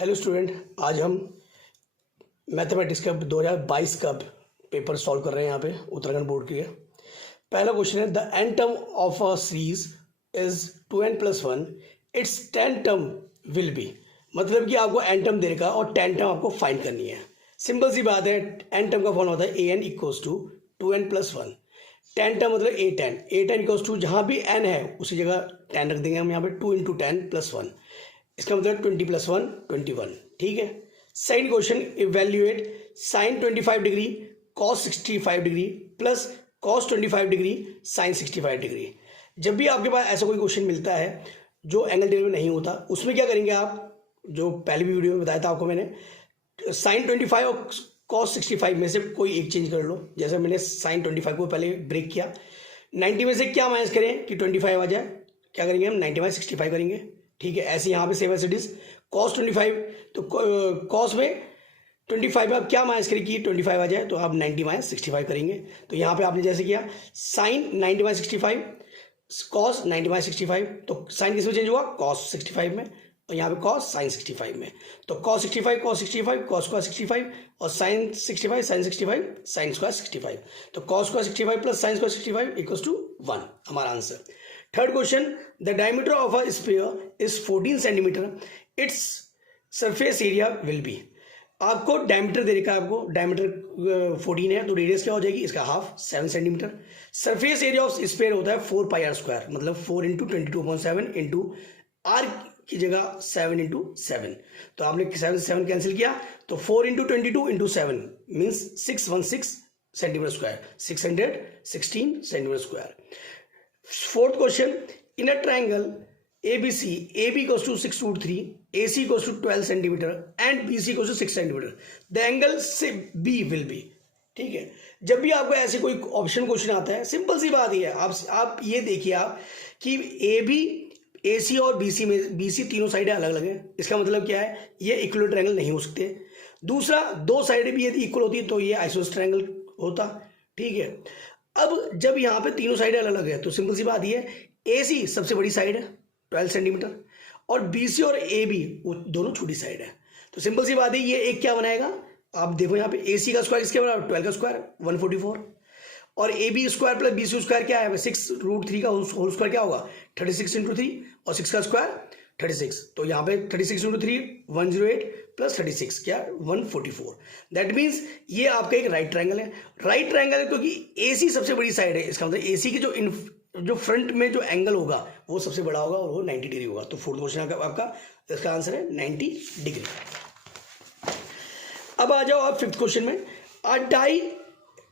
Hello student, आज हम mathematics का 2022 का पेपर सॉल्व कर रहे हैं। यहाँ पे उत्तराखंड बोर्ड के लिए पहला क्वेश्चन है, the n term of a series is 2n+1, it's 10 term will be. मतलब कि आपको एन टर्म देगा और 10 टर्म आपको फाइंड करनी है। सिंपल सी बात है, एन टर्म का फॉर्मूला होता है an equals to 2n+1। 10 term मतलब a10 इक्वल्स टू जहाँ भी n है उसी जगह 10 रख देंगे हम यहाँ पे 2 × 10+1, इसका मतलब 20+1 21। ठीक है। Second question, evaluate sine 25 degree cos 65 degree plus cos 25 degree sine 65 degree. जब भी आपके पास ऐसा कोई क्वेश्चन मिलता है जो एंगल डेरिवेटिव नहीं होता, उसमें क्या करेंगे आप, जो पहले भी वीडियो में बताया था आपको मैंने, साइन 25 और कॉस 65 में से कोई एक चेंज कर लो। जैसे मैंने साइन 25 को पहले ब्रेक किया, 90 में से क्या माइनस करें कि 25 आ जाए, क्या करेंगे हम 90/65 करेंगे। ठीक है। ऐसे यहाँ पे same as it is cos 25, तो कॉस में 25 में आप क्या माइनस करें कि 25 आ जाए, तो आप 90/65 करेंगे। तो यहाँ पे आपने जैसे किया साइन 90/65 कॉस 90/65, तो साइन किस में चेंज हुआ, कॉस 65 में, और यहाँ पे कॉस साइन 65 में। तो कॉस 65 कॉस 65 कॉस स्क्वायर 65 और साइन 65 साइन 65 साइन स्क्वायर 65। तो cos square 65 plus sine square 65 equals to 1, हमारा answer. Third question, the diameter of a sphere is 14 centimetre, it's surface area will be. आपको diameter दे रखा है, आपको diameter 14 है, तो रेडियस क्या हो जाएगी इसका half 7 centimetre. Surface area of sphere होता है 4πr², मतलब 4 × 22/7 इंटू आर की जगह 7 × 7। तो आपने 7 से 7 कैंसिल किया, तो 4 × 22 × 7 means 616 centimetre square, 616 centimetre square. Fourth question, in a triangle ABC, AB goes to 6√3, AC goes to 12 centimetre and BC goes to 6 centimetre, the angle से B will be। ठीक है। जब भी आपको ऐसे कोई ऑप्शन क्वेश्चन आता है, सिंपल सी बात ही है, आप ये देखिए आप कि AB, AC और BC में, BC तीनों साइडें अलग अलग हैं, इसका मतलब क्या है, ये इक्वल ट्रायंगल नहीं हो सकते। दूसरा, दो साइडें भी यदि इक्वल होती तो ये आइसोसेलेस ट्रायंगल होता। ठीक है। अब जब यहाँ पे तीनों साइडें अलग अलग है, तो सिंपल सी बात ये है, AC सबसे बड़ी साइड है 12 सेंटीमीटर और BC और AB वो दोनों छोटी साइड है। तो सिंपल सी बात है, ये एक क्या बनाएगा, आप देखो यहाँ पे AC का स्क्वायर किसके बराबर, 12 का स्क्वायर 144, और AB square plus BC square क्या है, 6√3 का होल स्क्वायर क्या होगा 36 × 3 और 6 का स्क्वायर 36। तो यहाँ पे 36 × 3 108 प्लस 36 क्या 144। दैट मीन्स ये आपका एक राइट ट्रायंगल है। राइट ट्रायंगल है क्योंकि AC सबसे बड़ी साइड है, इसका मतलब AC की जो फ्रंट में जो एंगल होगा वो सबसे बड़ा होगा और वो 90 डिग्री होगा। तो फोर्थ क्वेश्चन आपका इसका आंसर है 90 डिग्री। अब आ जाओ आप फिफ्थ क्वेश्चन में, अ डाई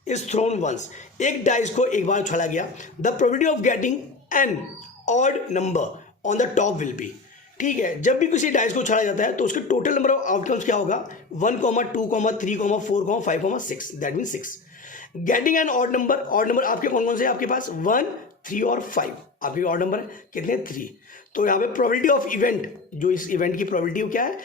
इज थ्रोन वंस, एक डाइस को एक बार उछाला गया, the probability of getting an odd number on the top will be. ठीक है। जब भी किसी डाइस को उछाला जाता है तो उसके टोटल नंबर ऑफ आउटकम्स क्या होगा, 1, 2, 3, 4, 5, 6, that mean 6। Getting an odd number आपके कौन कौन से, आपके पास 1, 3 और 5 आपके ऑड नंबर है, कितने 3। तो यहाँ पे प्रोबेबिलिटी ऑफ इवेंट, जो इस इवेंट की प्रोबेबिलिटी क्या है,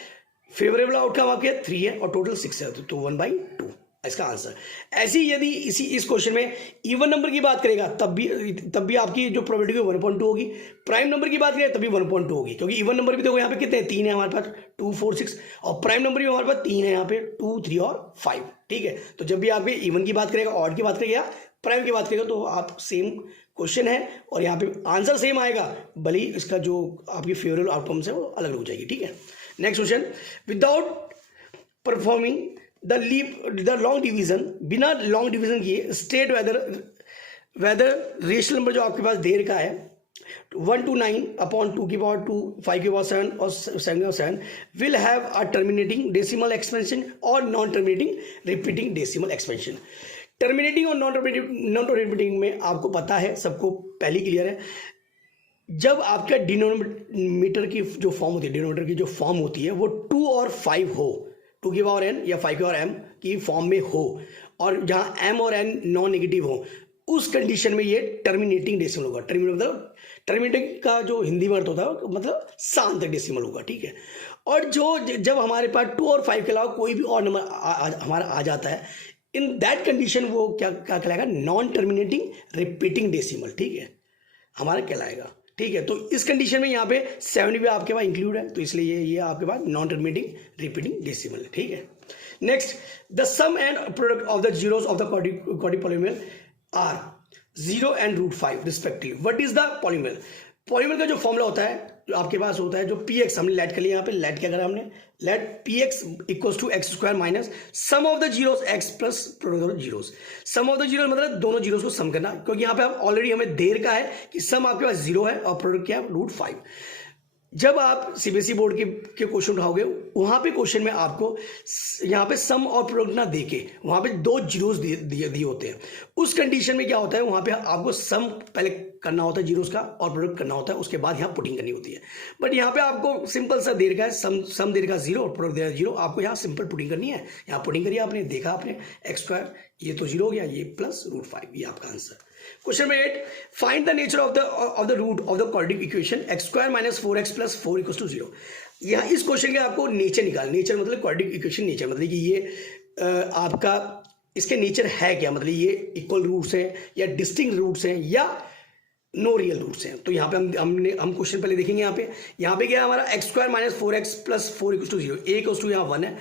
फेवरेबल आउटकम आपके 3 है और टोटल 6 है, तो 1/2 इसका आंसर। ऐसी यदि इस क्वेश्चन में इवन नंबर की बात करेगा तब भी आपकी जो प्रोबेबिलिटी 1.2 होगी, प्राइम नंबर की बात करें तभी 1.2 होगी, क्योंकि इवन नंबर भी देखो यहाँ पे कितने 3 है हमारे पास 2, 4, 6, और प्राइम नंबर भी हमारे पास 3 है यहाँ पे 2, 3 और 5। ठीक है। तो जब भी आप इवन की बात करेगा, ऑड की बात करेगा, प्राइम की बात करेगा, तो आप सेम क्वेश्चन है और यहाँ पे आंसर सेम आएगा, भले ही इसका जो आपकी फेवरेबल आउटकम्स है वो अलग हो जाएगी। ठीक है। Next question, without performing the long division, बिना लॉन्ग डिवीजन किए स्टेट वेदर रेशनल नंबर जो आपके पास दे रखा है 1 to 9 अपॉन 2 की पावर 2, 5 की पावर 7 और 7 की power 7 will have a terminating decimal expansion और non terminating repeating decimal expansion. Terminating और नॉन टर्मिनेटिंग में आपको पता है, सबको पहले क्लियर है, जब आपका डिनोमिनेटर की जो फॉर्म होती है, डिनोमिनेटर की जो फॉर्म होती है वो 2 और 5 हो, 2 की पावर n या 5 की पावर m की फॉर्म में हो, और जहाँ m और n नॉन नेगेटिव हो, उस कंडीशन में ये टर्मिनेटिंग डेसिमल होगा। टर्मिनेटिंग का जो हिंदी में अर्थ होता है मतलब शांत डेसिमल होगा। ठीक है। और जब हमारे पास 2 और 5 के अलावा कोई भी और नंबर हमारा आ जाता है, इन दैट कंडीशन वो क्या कहलाएगा, नॉन टर्मिनेटिंग रिपीटिंग डेसिमल। ठीक है, हमारा कहलाएगा। ठीक है। तो इस कंडीशन में यहाँ पे 7 भी आपके पास इंक्लूड है, तो इसलिए ये आपके पास नॉन टर्मिनेटिंग रिपीटिंग डेसिमल है, ठीक है। Next, the sum and product of the zeros of the quadratic polynomial are 0 and √5 respectively. What is the polynomial? Polynomial का जो फॉर्मूला होता है, जो आपके पास होता है, जो px हमने लेट कर लिया, यहाँ पे लेट क्या करा हमने, let px equals to x square minus sum of the zeros x plus product of zeros. Sum of the zeros मतलब दोनों जीरोस को सम करना, क्योंकि यहाँ पे ऑलरेडी हमें देर का है कि सम आपके पास 0 है और प्रोडक्ट क्या है √5। जब आप सीबीएसई बोर्ड के क्वेश्चन उठाओगे, वहां पे क्वेश्चन में आपको यहाँ पे सम और प्रोडक्ट ना देके वहां पे 2 जीरोस दिए होते हैं। उस कंडीशन में क्या होता है, वहां पे आपको सम पहले करना होता है जीरोस का और प्रोडक्ट करना होता है, उसके बाद यहाँ पुटिंग करनी होती है। बट यहाँ पे आपको सिंपल सा देर का है, सम देर का 0 और प्रोडक्ट देर का 0, आपको यहाँ सिंपल पुटिंग करनी है। यहाँ पुटिंग करिए, आपने देखा, आपने एक्स स्क्वायर ये तो 0 हो गया, ये प्लस √5, ये आपका answer. Question number 8, find the nature of the root of the quadratic equation x square minus 4x plus 4 equals to 0। यहाँ इस क्वेश्चन के आपको नेचर निकाल, नेचर मतलब क्वाड्रेटिक इक्वेशन नेचर मतलब कि ये आपका इसके नेचर है क्या, मतलब ये इक्वल रूट्स हैं या डिस्टिंक्ट रूट्स हैं या नो रियल रूट्स हैं। तो यहाँ पे हम क्वेश्चन पहले देखेंगे। यहाँ पे क्या है हमारा x square minus 4x plus 4 equals to 0, a equals to यहाँ 1 है,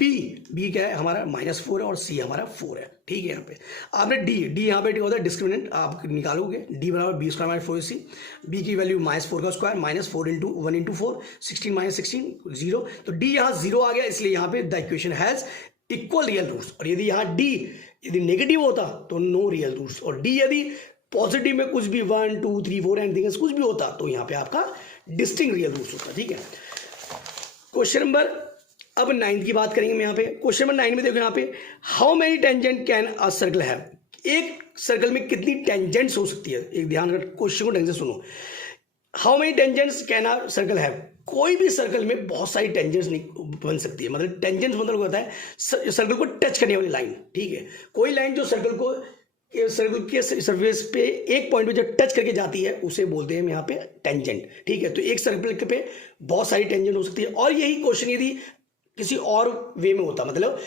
b क्या है हमारा -4 है और c हमारा 4 है, ठीक है। यहाँ पे आपने d यहाँ पे होता है डिस्क्रिमिनेंट, आप निकालोगे d बराबर b square minus 4ac, b की वैल्यू -4 का स्क्वायर -4 इंटू 1 इंटू 4, 16 माइनस 16 0। तो d यहाँ 0 आ गया, इसलिए यहाँ पे the equation has equal real roots. और यदि यहाँ d यदि नेगेटिव होता तो नो रियल रूट्स, और d यदि पॉजिटिव में कुछ भी 1 2 3 4 एंड कुछ भी होता तो यहाँ पे आपका डिस्टिंक्ट रियल रूट्स होता, ठीक है। क्वेश्चन नंबर अब 9 की बात करेंगे। यहाँ पे क्वेश्चन नंबर 9 में देखो, यहाँ पे how many tangent can a circle have, एक सर्कल में कितनी टेंजेंट्स हो सकती है। एक ध्यान रख, क्वेश्चन को ढंग से सुनो। How many tangents can a circle have, कोई भी सर्कल में बहुत सारी टेंजेंट्स बन सकती है। मतलब टेंजेंट्स मतलब होता है सर्कल को टच करने वाली लाइन, ठीक है। कोई लाइन जो सर्कल के सरफेस पे एक पॉइंट पे जब टच करके जाती है उसे बोलते हैं यहाँ पे टेंजेंट, ठीक है। तो एक सर्कल पे बहुत सारी टेंजेंट हो सकती है। और यही क्वेश्चन यदि किसी और वे में होता, मतलब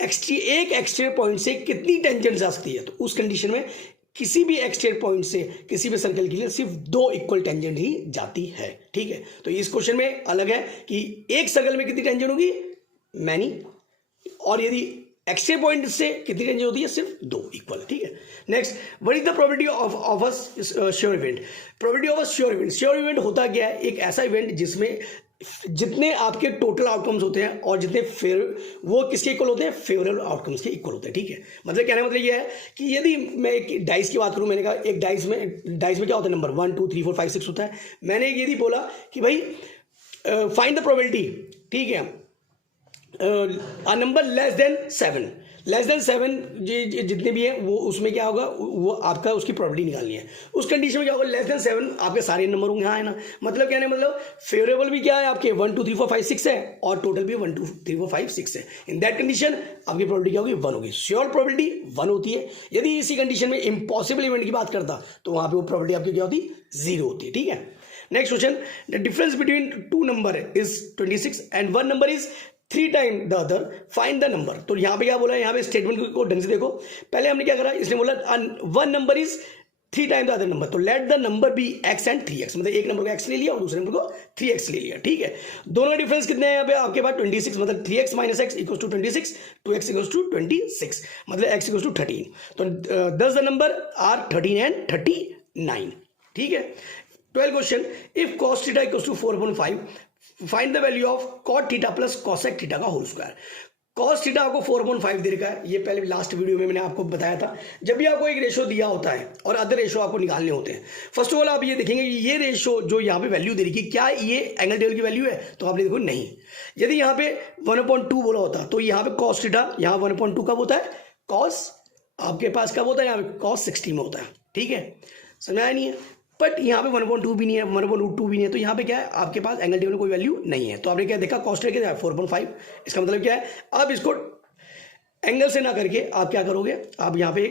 एक एक्सटीरियर पॉइंट से कितनी टेंजेंट जा सकती है, तो उस कंडीशन में किसी भी एक्सटीरियर पॉइंट से किसी भी सर्कल के लिए सिर्फ 2 इक्वल टेंजेंट ही जाती है, ठीक है। तो इस क्वेश्चन में अलग है कि एक सर्कल में कितनी टेंजेंट होगी, मैनी, और यदि एक्सटीरियर पॉइंट से कितनी टेंजेंट होती है, सिर्फ 2 इक्वल, ठीक है। Next, what is the probability of a sure event. Probability of a sure event होता क्या है, एक ऐसा इवेंट जिसमें जितने आपके टोटल आउटकम्स होते हैं और जितने वो किसके इक्वल होते हैं, फेवरेबल आउटकम्स के इक्वल होते हैं, ठीक है। मतलब कहने का मतलब ये है कि यदि मैं एक डाइस की बात करूं, मैंने कहा एक डाइस में क्या होता है, नंबर 1 2 3 4 5 6 होता है। मैंने यदि बोला कि भाई फाइंड द प्रोबेबिलिटी, ठीक है, अ नंबर लेस देन 7 जितने भी हैं वो उसमें क्या होगा, वो आपका उसकी प्रोबेबिलिटी निकालनी है। उस कंडीशन में क्या होगा, लेस देन 7 आपके सारे नंबर होंगे, हाँ है ना। मतलब कहने मतलब फेवरेबल भी क्या है आपके 1 2 3 4 5 6 है और टोटल भी 1 2 3 4 5 6 है। इन दैट कंडीशन आपकी प्रोबेबिलिटी क्या होगी, 1 होगी। श्योर प्रोबेबिलिटी 1 होती है। यदि इसी कंडीशन में इम्पॉसिबल इवेंट की बात करता तो वहां पर वो प्रोबेबिलिटी आपकी क्या होती, 0 होती है, ठीक है। Next question, the difference between 2 number is 26 and 1 number is 3 time the other, find the number. तो यहाँ पे क्या बोला है, यहाँ पे स्टेटमेंट को ढंग से देखो। पहले हमने क्या करा, इसने बोला 1 number is 3 time the other number, तो let the number be x and 3x, मतलब एक नंबर को x ले लिया और दूसरे नंबर को 3x ले लिया, ठीक है। दोनों का डिफरेंस कितने हैं यहाँ पे आपके पास 26, मतलब 3x minus x equals to 26, 2x equals to 26, मतलब x इक्वल्स टू 13। तो दस द नंबर आर 13 एंड 39, ठीक है। 12 question, if cos theta equals to 4/5 find the value of cot theta plus cosec theta का होल स्क्वायर। cos थीटा आपको 4/5 दे रखा है, ये पहले लास्ट वीडियो में मैंने आपको बताया था। जब भी आपको एक रेशो दिया होता है और अदर रेशो आपको निकालने होते हैं, फर्स्ट ऑफ ऑल आप ये देखेंगे कि ये रेशो जो यहाँ पे वैल्यू दे रखी है, क्या ये एंगल टेबल की वैल्यू है, तो आपने देखो नहीं। यदि यहाँ पे 1/2 बोला होता तो यहाँ पे cos थीटा यहाँ 1/2 कब होता है, cos आपके पास कब होता है, यहाँ पे cos 60 में होता है, ठीक है। समझ आया नहीं है, बट यहाँ पे 1/2 भी नहीं है, 1/2 भी नहीं है, तो यहाँ पे क्या है आपके पास एंगल टेबल में कोई वैल्यू नहीं है। तो आपने क्या देखा, cos थीटा क्या है 4/5, इसका मतलब क्या है, अब इसको एंगल से ना करके आप क्या करोगे, आप यहाँ पे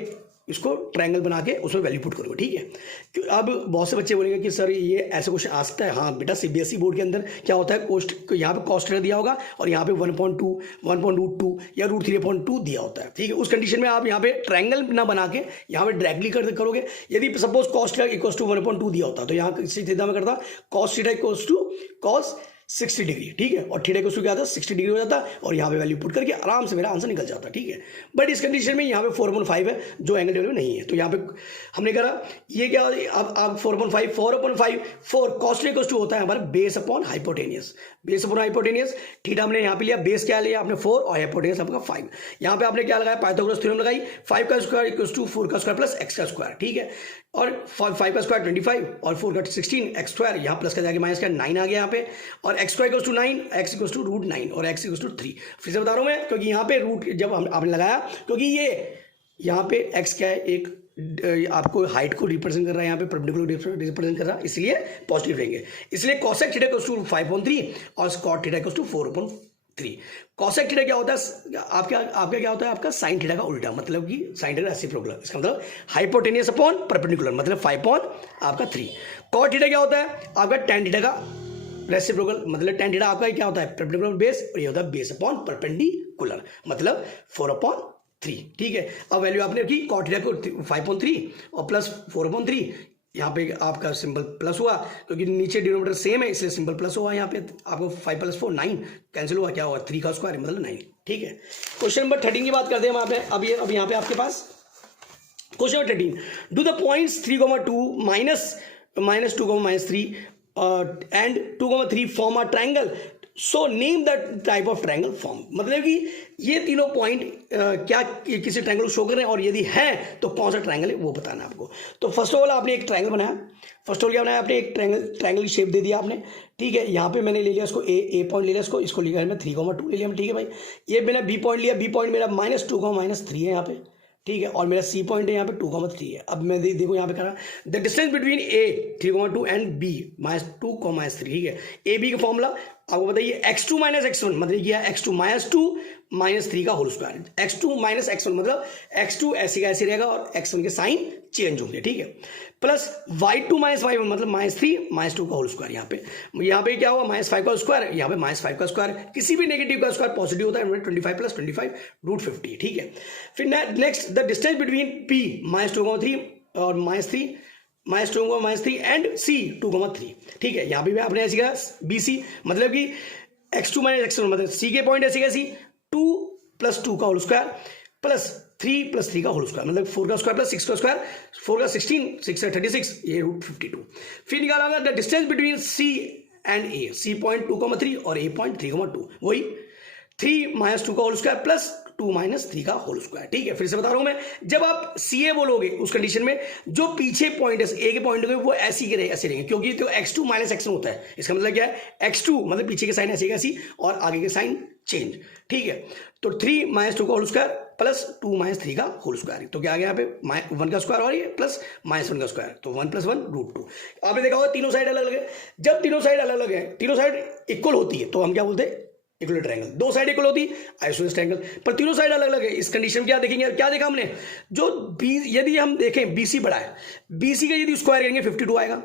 इसको ट्रायंगल बना के उसमें वैल्यू पुट करोगे, ठीक है। अब बहुत से बच्चे बोलेंगे कि सर ये ऐसा क्वेश्चन आ सकता है। हाँ बेटा, सीबीएसई बोर्ड के अंदर क्या होता है, कोस्ट यहाँ पे कॉस्ट दिया होगा और यहाँ पे 1.2 1.2 या √3.2 दिया होता है, ठीक है। उस कंडीशन में आप यहाँ पे ट्रायंगल ना बना के यहाँ पे डायरेक्टली करोगे। यदि सपोज कॉस्ट इक्वल्स टू 1.2 दिया होता तो यहाँ सीधा में करता cos theta equals to cos 60 degree, ठीक है, और थीटा को क्या था 60 डिग्री हो जाता और यहाँ पे वैल्यू पुट करके आराम से मेरा आंसर निकल जाता, ठीक है। बट इस कंडीशन में यहाँ पे 4/5 है जो एंगल टेबल में नहीं है, तो यहाँ पे हमने करा ये क्या, अब 4/5 कॉस्ट इक्वल्स टू होता है हमारा base upon hypotenuse. Base upon hypotenuse theta हमने यहाँ पे लिया, बेस क्या लिया आपने 4 और हाइपोटेनियस आपका 5। यहाँ पे आपने क्या लगाया, पाइथागोरस थ्योरम लगाई, 5 का स्क्वायर इक्वल्स टू 4 का स्क्वायर प्लस x का स्क्वायर, ठीक है। और 5 का स्क्वायर 25 और 4 का 16, x स्क्वायर यहाँ प्लस का जाके माइनस का 9 आ गया यहाँ पे, और x square equals to 9, x equals to √9 और x इक्वल्स टू 3। फिर से बता रहा हूँ मैं, क्योंकि यहाँ पे रूट जब आपने लगाया, क्योंकि ये यहाँ पे x क्या है, एक आपको हाइट को रिप्रेजेंट कर रहा है, यहाँ पे परपेंडिकुलर रिप्रेजेंट कर रहा है, इसलिए पॉजिटिव रहेंगे। इसलिए cosec थीटा इक्वल्स टू 5/3 और cot theta equals to 4/3। cosec theta क्या होता है आपका क्या होता है, आपका sin थीटा का उल्टा, मतलब कि sin थीटा रेसिप्रोकल, इसका मतलब हाइपोटेनियस अपॉन परपेंडिकुलर, मतलब 5/3। cot थीटा क्या होता है आपका tan थीटा का रेसिप्रोकल, मतलब tan थीटा आपका क्या होता है परपेंडिकुलर बेस, और ये होता है बेस अपॉन परपेंडिकुलर, मतलब 4/3, ठीक है। अब वैल्यू आपने रखी cot थीटा को 5/3 और प्लस 4/3, यहाँ पे आपका सिंबल प्लस हुआ क्योंकि नीचे डिनोमिनेटर सेम है, इसलिए सिंबल प्लस हुआ। यहाँ पे आपको 5 + 4 9 कैंसिल हुआ, क्या हुआ 3 का स्क्वायर मतलब 9, ठीक है। क्वेश्चन नंबर 13 की बात करते हैं वहां पे। अब यहाँ पे आपके पास question number 13, do the points 3,2 -2, -3 and 2,3 form a triangle, so name the type of triangle form. मतलब कि ये तीनों पॉइंट क्या किसी ट्रायंगल को शो कर रहे हैं, और यदि है तो कौन सा ट्रायंगल है वो बताना आपको। तो फर्स्ट ऑफ ऑल आपने एक ट्रायंगल बनाया, क्या बनाया आपने, एक ट्रायंगल की शेप दे दिया आपने, ठीक है। यहाँ पे मैंने ले लिया इसको ए पॉइंट ले लिया, इसको लिखा है मैं 3,2 ले लिया, ठीक है भाई। ये मैंने बी पॉइंट लिया, बी पॉइंट मेरा -2, -3 है यहाँ पे, ठीक है, और मेरा सी पॉइंट है यहाँ पे 2,3 है। अब मैं देखो यहाँ पे करा the distance between A 3,2 and B -2, -3, ठीक है। ए बी का फॉर्मूला आपको बताइए, x2 - x1 मतलब क्या है, x2 - 3 का होल स्क्वायर, x2 - x1 मतलब x2 ऐसे का ऐसे रहेगा और x1 के साइन चेंज होंगे, ठीक है, प्लस y2 - y1 मतलब -3 -2 का होल स्क्वायर। यहाँ पे क्या हुआ -5 का स्क्वायर, यहाँ पे -5 का स्क्वायर, किसी भी नेगेटिव का स्क्वायर पॉजिटिव होता है, 25 + 25 √50, ठीक है। फिर next the distance between p -2,3 और -3 -2,3 एंड c 2,3, ठीक है। यहाँ पे आपने ऐसे कहा BC मतलब कि x2 - x1 मतलब c के पॉइंट ऐसे कैसी 2 + 2 का होल स्क्वायर प्लस 3 + 3 का होल स्क्वायर, मतलब 4 का स्क्वायर प्लस 6 का स्क्वायर, 4 का 16, 6 का 36, ये √52। फिर निकाला the distance between c and a, c point 2,3 और a पॉइंट 3,2, वही 3 - 2 का होल स्क्वायर प्लस 2 - 3 का होल स्क्वायर, ठीक है। फिर से बता रहा हूं मैं, जब आप CA बोलोगे उस कंडीशन में जो पीछे पॉइंट है ए के पॉइंट के वो ऐसे के ऐसे रहेंगे, क्योंकि तो x2 - x1 होता है। इसका मतलब क्या है, x2 मतलब पीछे के साइन ऐसे कैसी और आगे के साइन चेंज, ठीक है। तो 3 - 2 का होल स्क्वायर प्लस 2 - 3 का होल स्क्वायर, तो क्या आ गया यहाँ पे 1 का स्क्वायर और ये प्लस -1 का स्क्वायर, तो 1 + 1 √2। आपने देखा होगा तीनों साइड अलग अलग है, जब तीनों साइड अलग अलग है, तीनों साइड इक्वल होती है तो हम क्या बोलते हैं, इक्वल ट्रायंगल। दो साइड इक्वल होती आइसोसेलेस ट्रायंगल, पर तीनों साइड अलग अलग है। इस कंडीशन में क्या देखेंगे, क्या देखा हमने, जो यदि हम देखें BC बड़ा है, BC का यदि स्क्वायर करेंगे 52 आएगा,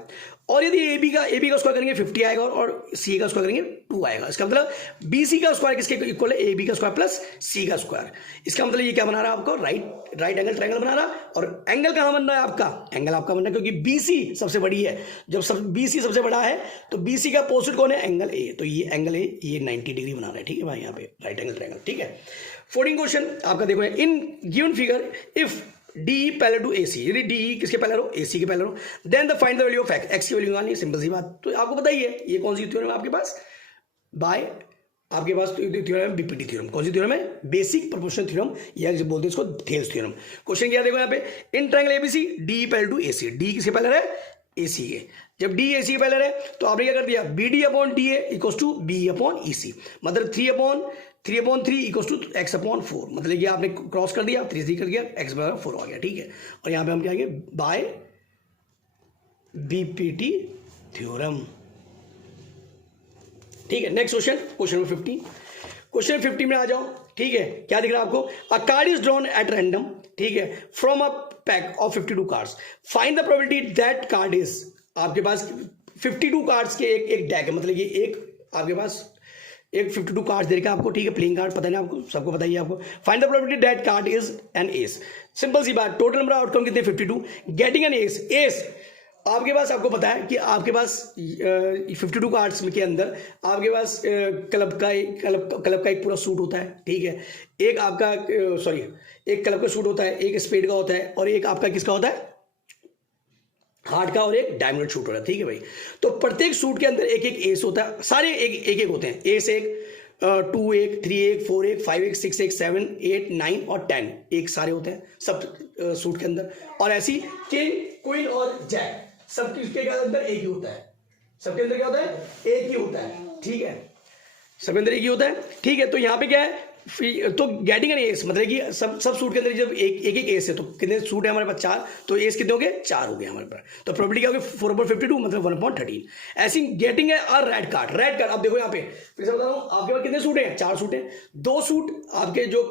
और यदि AB का स्क्वायर करेंगे 50 आएगा, और CA का स्क्वायर करेंगे 2 आएगा। इसका मतलब BC का स्क्वायर किसके इक्वल है, AB का स्क्वायर प्लस C का स्क्वायर। इसका मतलब ये क्या बना रहा है आपको, राइट एंगल ट्रायंगल बना रहा, और एंगल कहां बन रहा है आपका, एंगल आपका बन रहा है क्योंकि BC सबसे बड़ी है। जब BC सबसे बड़ा है तो BC का अपोजिट कौन है, एंगल A, तो ये एंगल A ये 90 डिग्री बना रहा है, ठीक है भाई, यहाँ पे राइट एंगल ट्रायंगल, ठीक है। 14 क्वेश्चन आपका देखो, in given figure if DE parallel to AC, यदि DE किसके पैरेलल हो, AC के पैरेलल हो, then the find the value of x की वैल्यू निकालनी है, सिंपल सी बात। तो आपको बताइए ये कौन सी थ्योरम है आपके पास, आपके पास थ्योरम है BPT थ्योरम। कौन सी थ्योरम है, बेसिक प्रोपोर्शनल थ्योरम, या जो बोलते हैं इसको थेल्स थ्योरम। क्वेश्चन क्या देखो यहाँ पे, in triangle ABC DE parallel to AC, D किसके पैरेलल है, AC के। जब D AC के पैरेलल है तो आपने क्या कर दिया, BD/DA = BE/EC, मतलब 3/3 = x/4, मतलब ये आपने क्रॉस कर दिया, 3 कर दिया, x = 4 आ गया, ठीक है। और यहाँ पे हम क्या आएंगे, बाय BPT थ्योरम, ठीक है। Next question number 15। क्वेश्चन 50 में आ जाओ, ठीक है। क्या दिख रहा है आपको? अ card is drawn at random, ठीक है, from a pack of 52 cards, find the probability that card is, आपके पास 52 कार्ड्स के एक डेक है, मतलब ये एक आपके पास एक 52 कार्ड्स दे रखा है आपको, ठीक है, प्लेइंग कार्ड पता नहीं आपको, सबको पता ही है आपको। Find the probability that card is an ace. Simple सी बात, टोटल नंबर आउटकम कितने? 52। गेटिंग एन एस, एस आपके पास, आपको पता है कि आपके पास 52 कार्ड्स के अंदर आपके पास क्लब का एक पूरा सूट होता है, ठीक है, एक आपका एक क्लब का सूट होता है, एक स्पेड का होता है, और एक आपका किसका होता है? हार्ट का, और एक डायमंड शूट होता है, ठीक है भाई। तो प्रत्येक सूट के अंदर एक एक एस होता है, सारे एक एक होते हैं, एस एक, 2 एक, 3 एक, 4 एक, 5 एक, 6 एक, 7 8 9 और 10 एक सारे होते हैं सब सूट के अंदर। और ऐसी किंग, क्वीन और जैक सबके अंदर एक ही होता है, सबके अंदर क्या होता है? एक ही होता है, ठीक है, सबके अंदर एक ही होता है, ठीक है। तो यहाँ पे क्या है? तो गेटिंग एन एस मतलब कि सब सूट के अंदर जब एक एस है, तो कितने सूट है हमारे पास? 4, तो एस कितने हो गए? 4 हो गए हमारे पास। तो प्रोबेबिलिटी क्या होगी? 4/52 मतलब 1/13। ऐसी गेटिंग है अ रेड कार्ड, रेड कार्ड, अब देखो यहाँ पे फिर से बता रहा हूँ, आपके पास कितने सूट हैं? 4 सूट हैं। 2 सूट आपके जो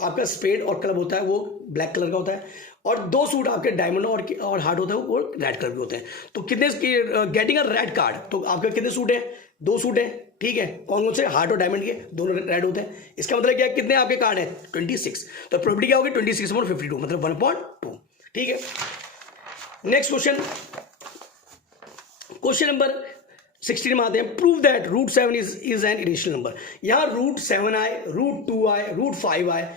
आपका स्पेड और क्लब होता है वो ब्लैक कलर का होता है, और 2 सूट आपके डायमंड और हार्ट होता है वो रेड कलर के होते हैं। तो कितने गेटिंग अ रेड कार्ड, तो आपके कितने सूट है? 2 सूट है, ठीक है। कौन कौन से? हार्ट और डायमंड के, दोनों रेड होते हैं। इसका मतलब क्या है? कितने आपके कार्ड है? 26। तो प्रोबेबिलिटी क्या होगी? 26/52 मतलब 1/2, ठीक है। नेक्स्ट क्वेश्चन, क्वेश्चन नंबर 16 में आते हैं। Prove that √7 is an irrational number. यहां √7 आए, √2 आए, √5 आए,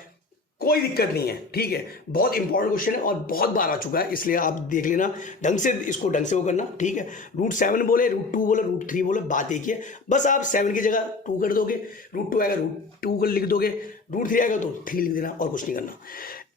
कोई दिक्कत नहीं है, ठीक है। बहुत इंपॉर्टेंट क्वेश्चन है और बहुत बार आ चुका है, इसलिए आप देख लेना ढंग से, इसको ढंग से वो करना, ठीक है। √7 बोले, √2 बोले, √3 बोले, बात एक ही है, बस आप 7 की जगह 2 कर दोगे, √2 आएगा √2 को लिख दोगे, √3 आएगा तो 3 लिख देना, और कुछ नहीं करना।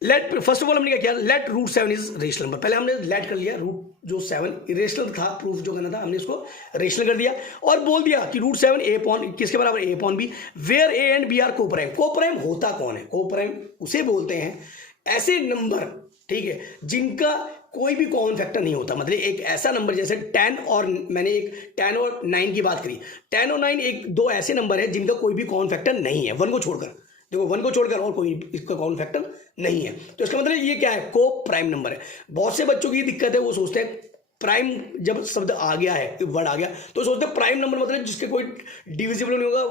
लेट, फर्स्ट ऑफ ऑल हमने क्या किया? Let √7 is rational number. पहले हमने लेट कर लिया, √7 इरेशनल था, प्रूफ जो करना था, हमने इसको रेशनल कर दिया, और बोल दिया कि √7 a अपॉन किसके बराबर? a upon b, where a and b are coprime. Coprime होता कौन है? कोप्राइम उसे बोलते हैं ऐसे नंबर, ठीक है, जिनका कोई भी कॉमन फैक्टर नहीं होता। मतलब एक ऐसा नंबर जैसे 10 और, मैंने एक 10 और 9 की बात करी, 10 और 9 एक 2 ऐसे नंबर है जिनका कोई भी कॉमन फैक्टर नहीं है, 1 को छोड़कर, देखो 1 को छोड़कर और कोई इसका कॉमन फैक्टर नहीं है। तो इसका मतलब ये क्या है? को प्राइम नंबर है। बहुत से बच्चों की दिक्कत है, वो सोचते हैं प्राइम, जब शब्द आ गया है, वर्ड आ गया, तो सोचते हैं प्राइम नंबर मतलब जिसके कोई डिविजिबल नहीं होगा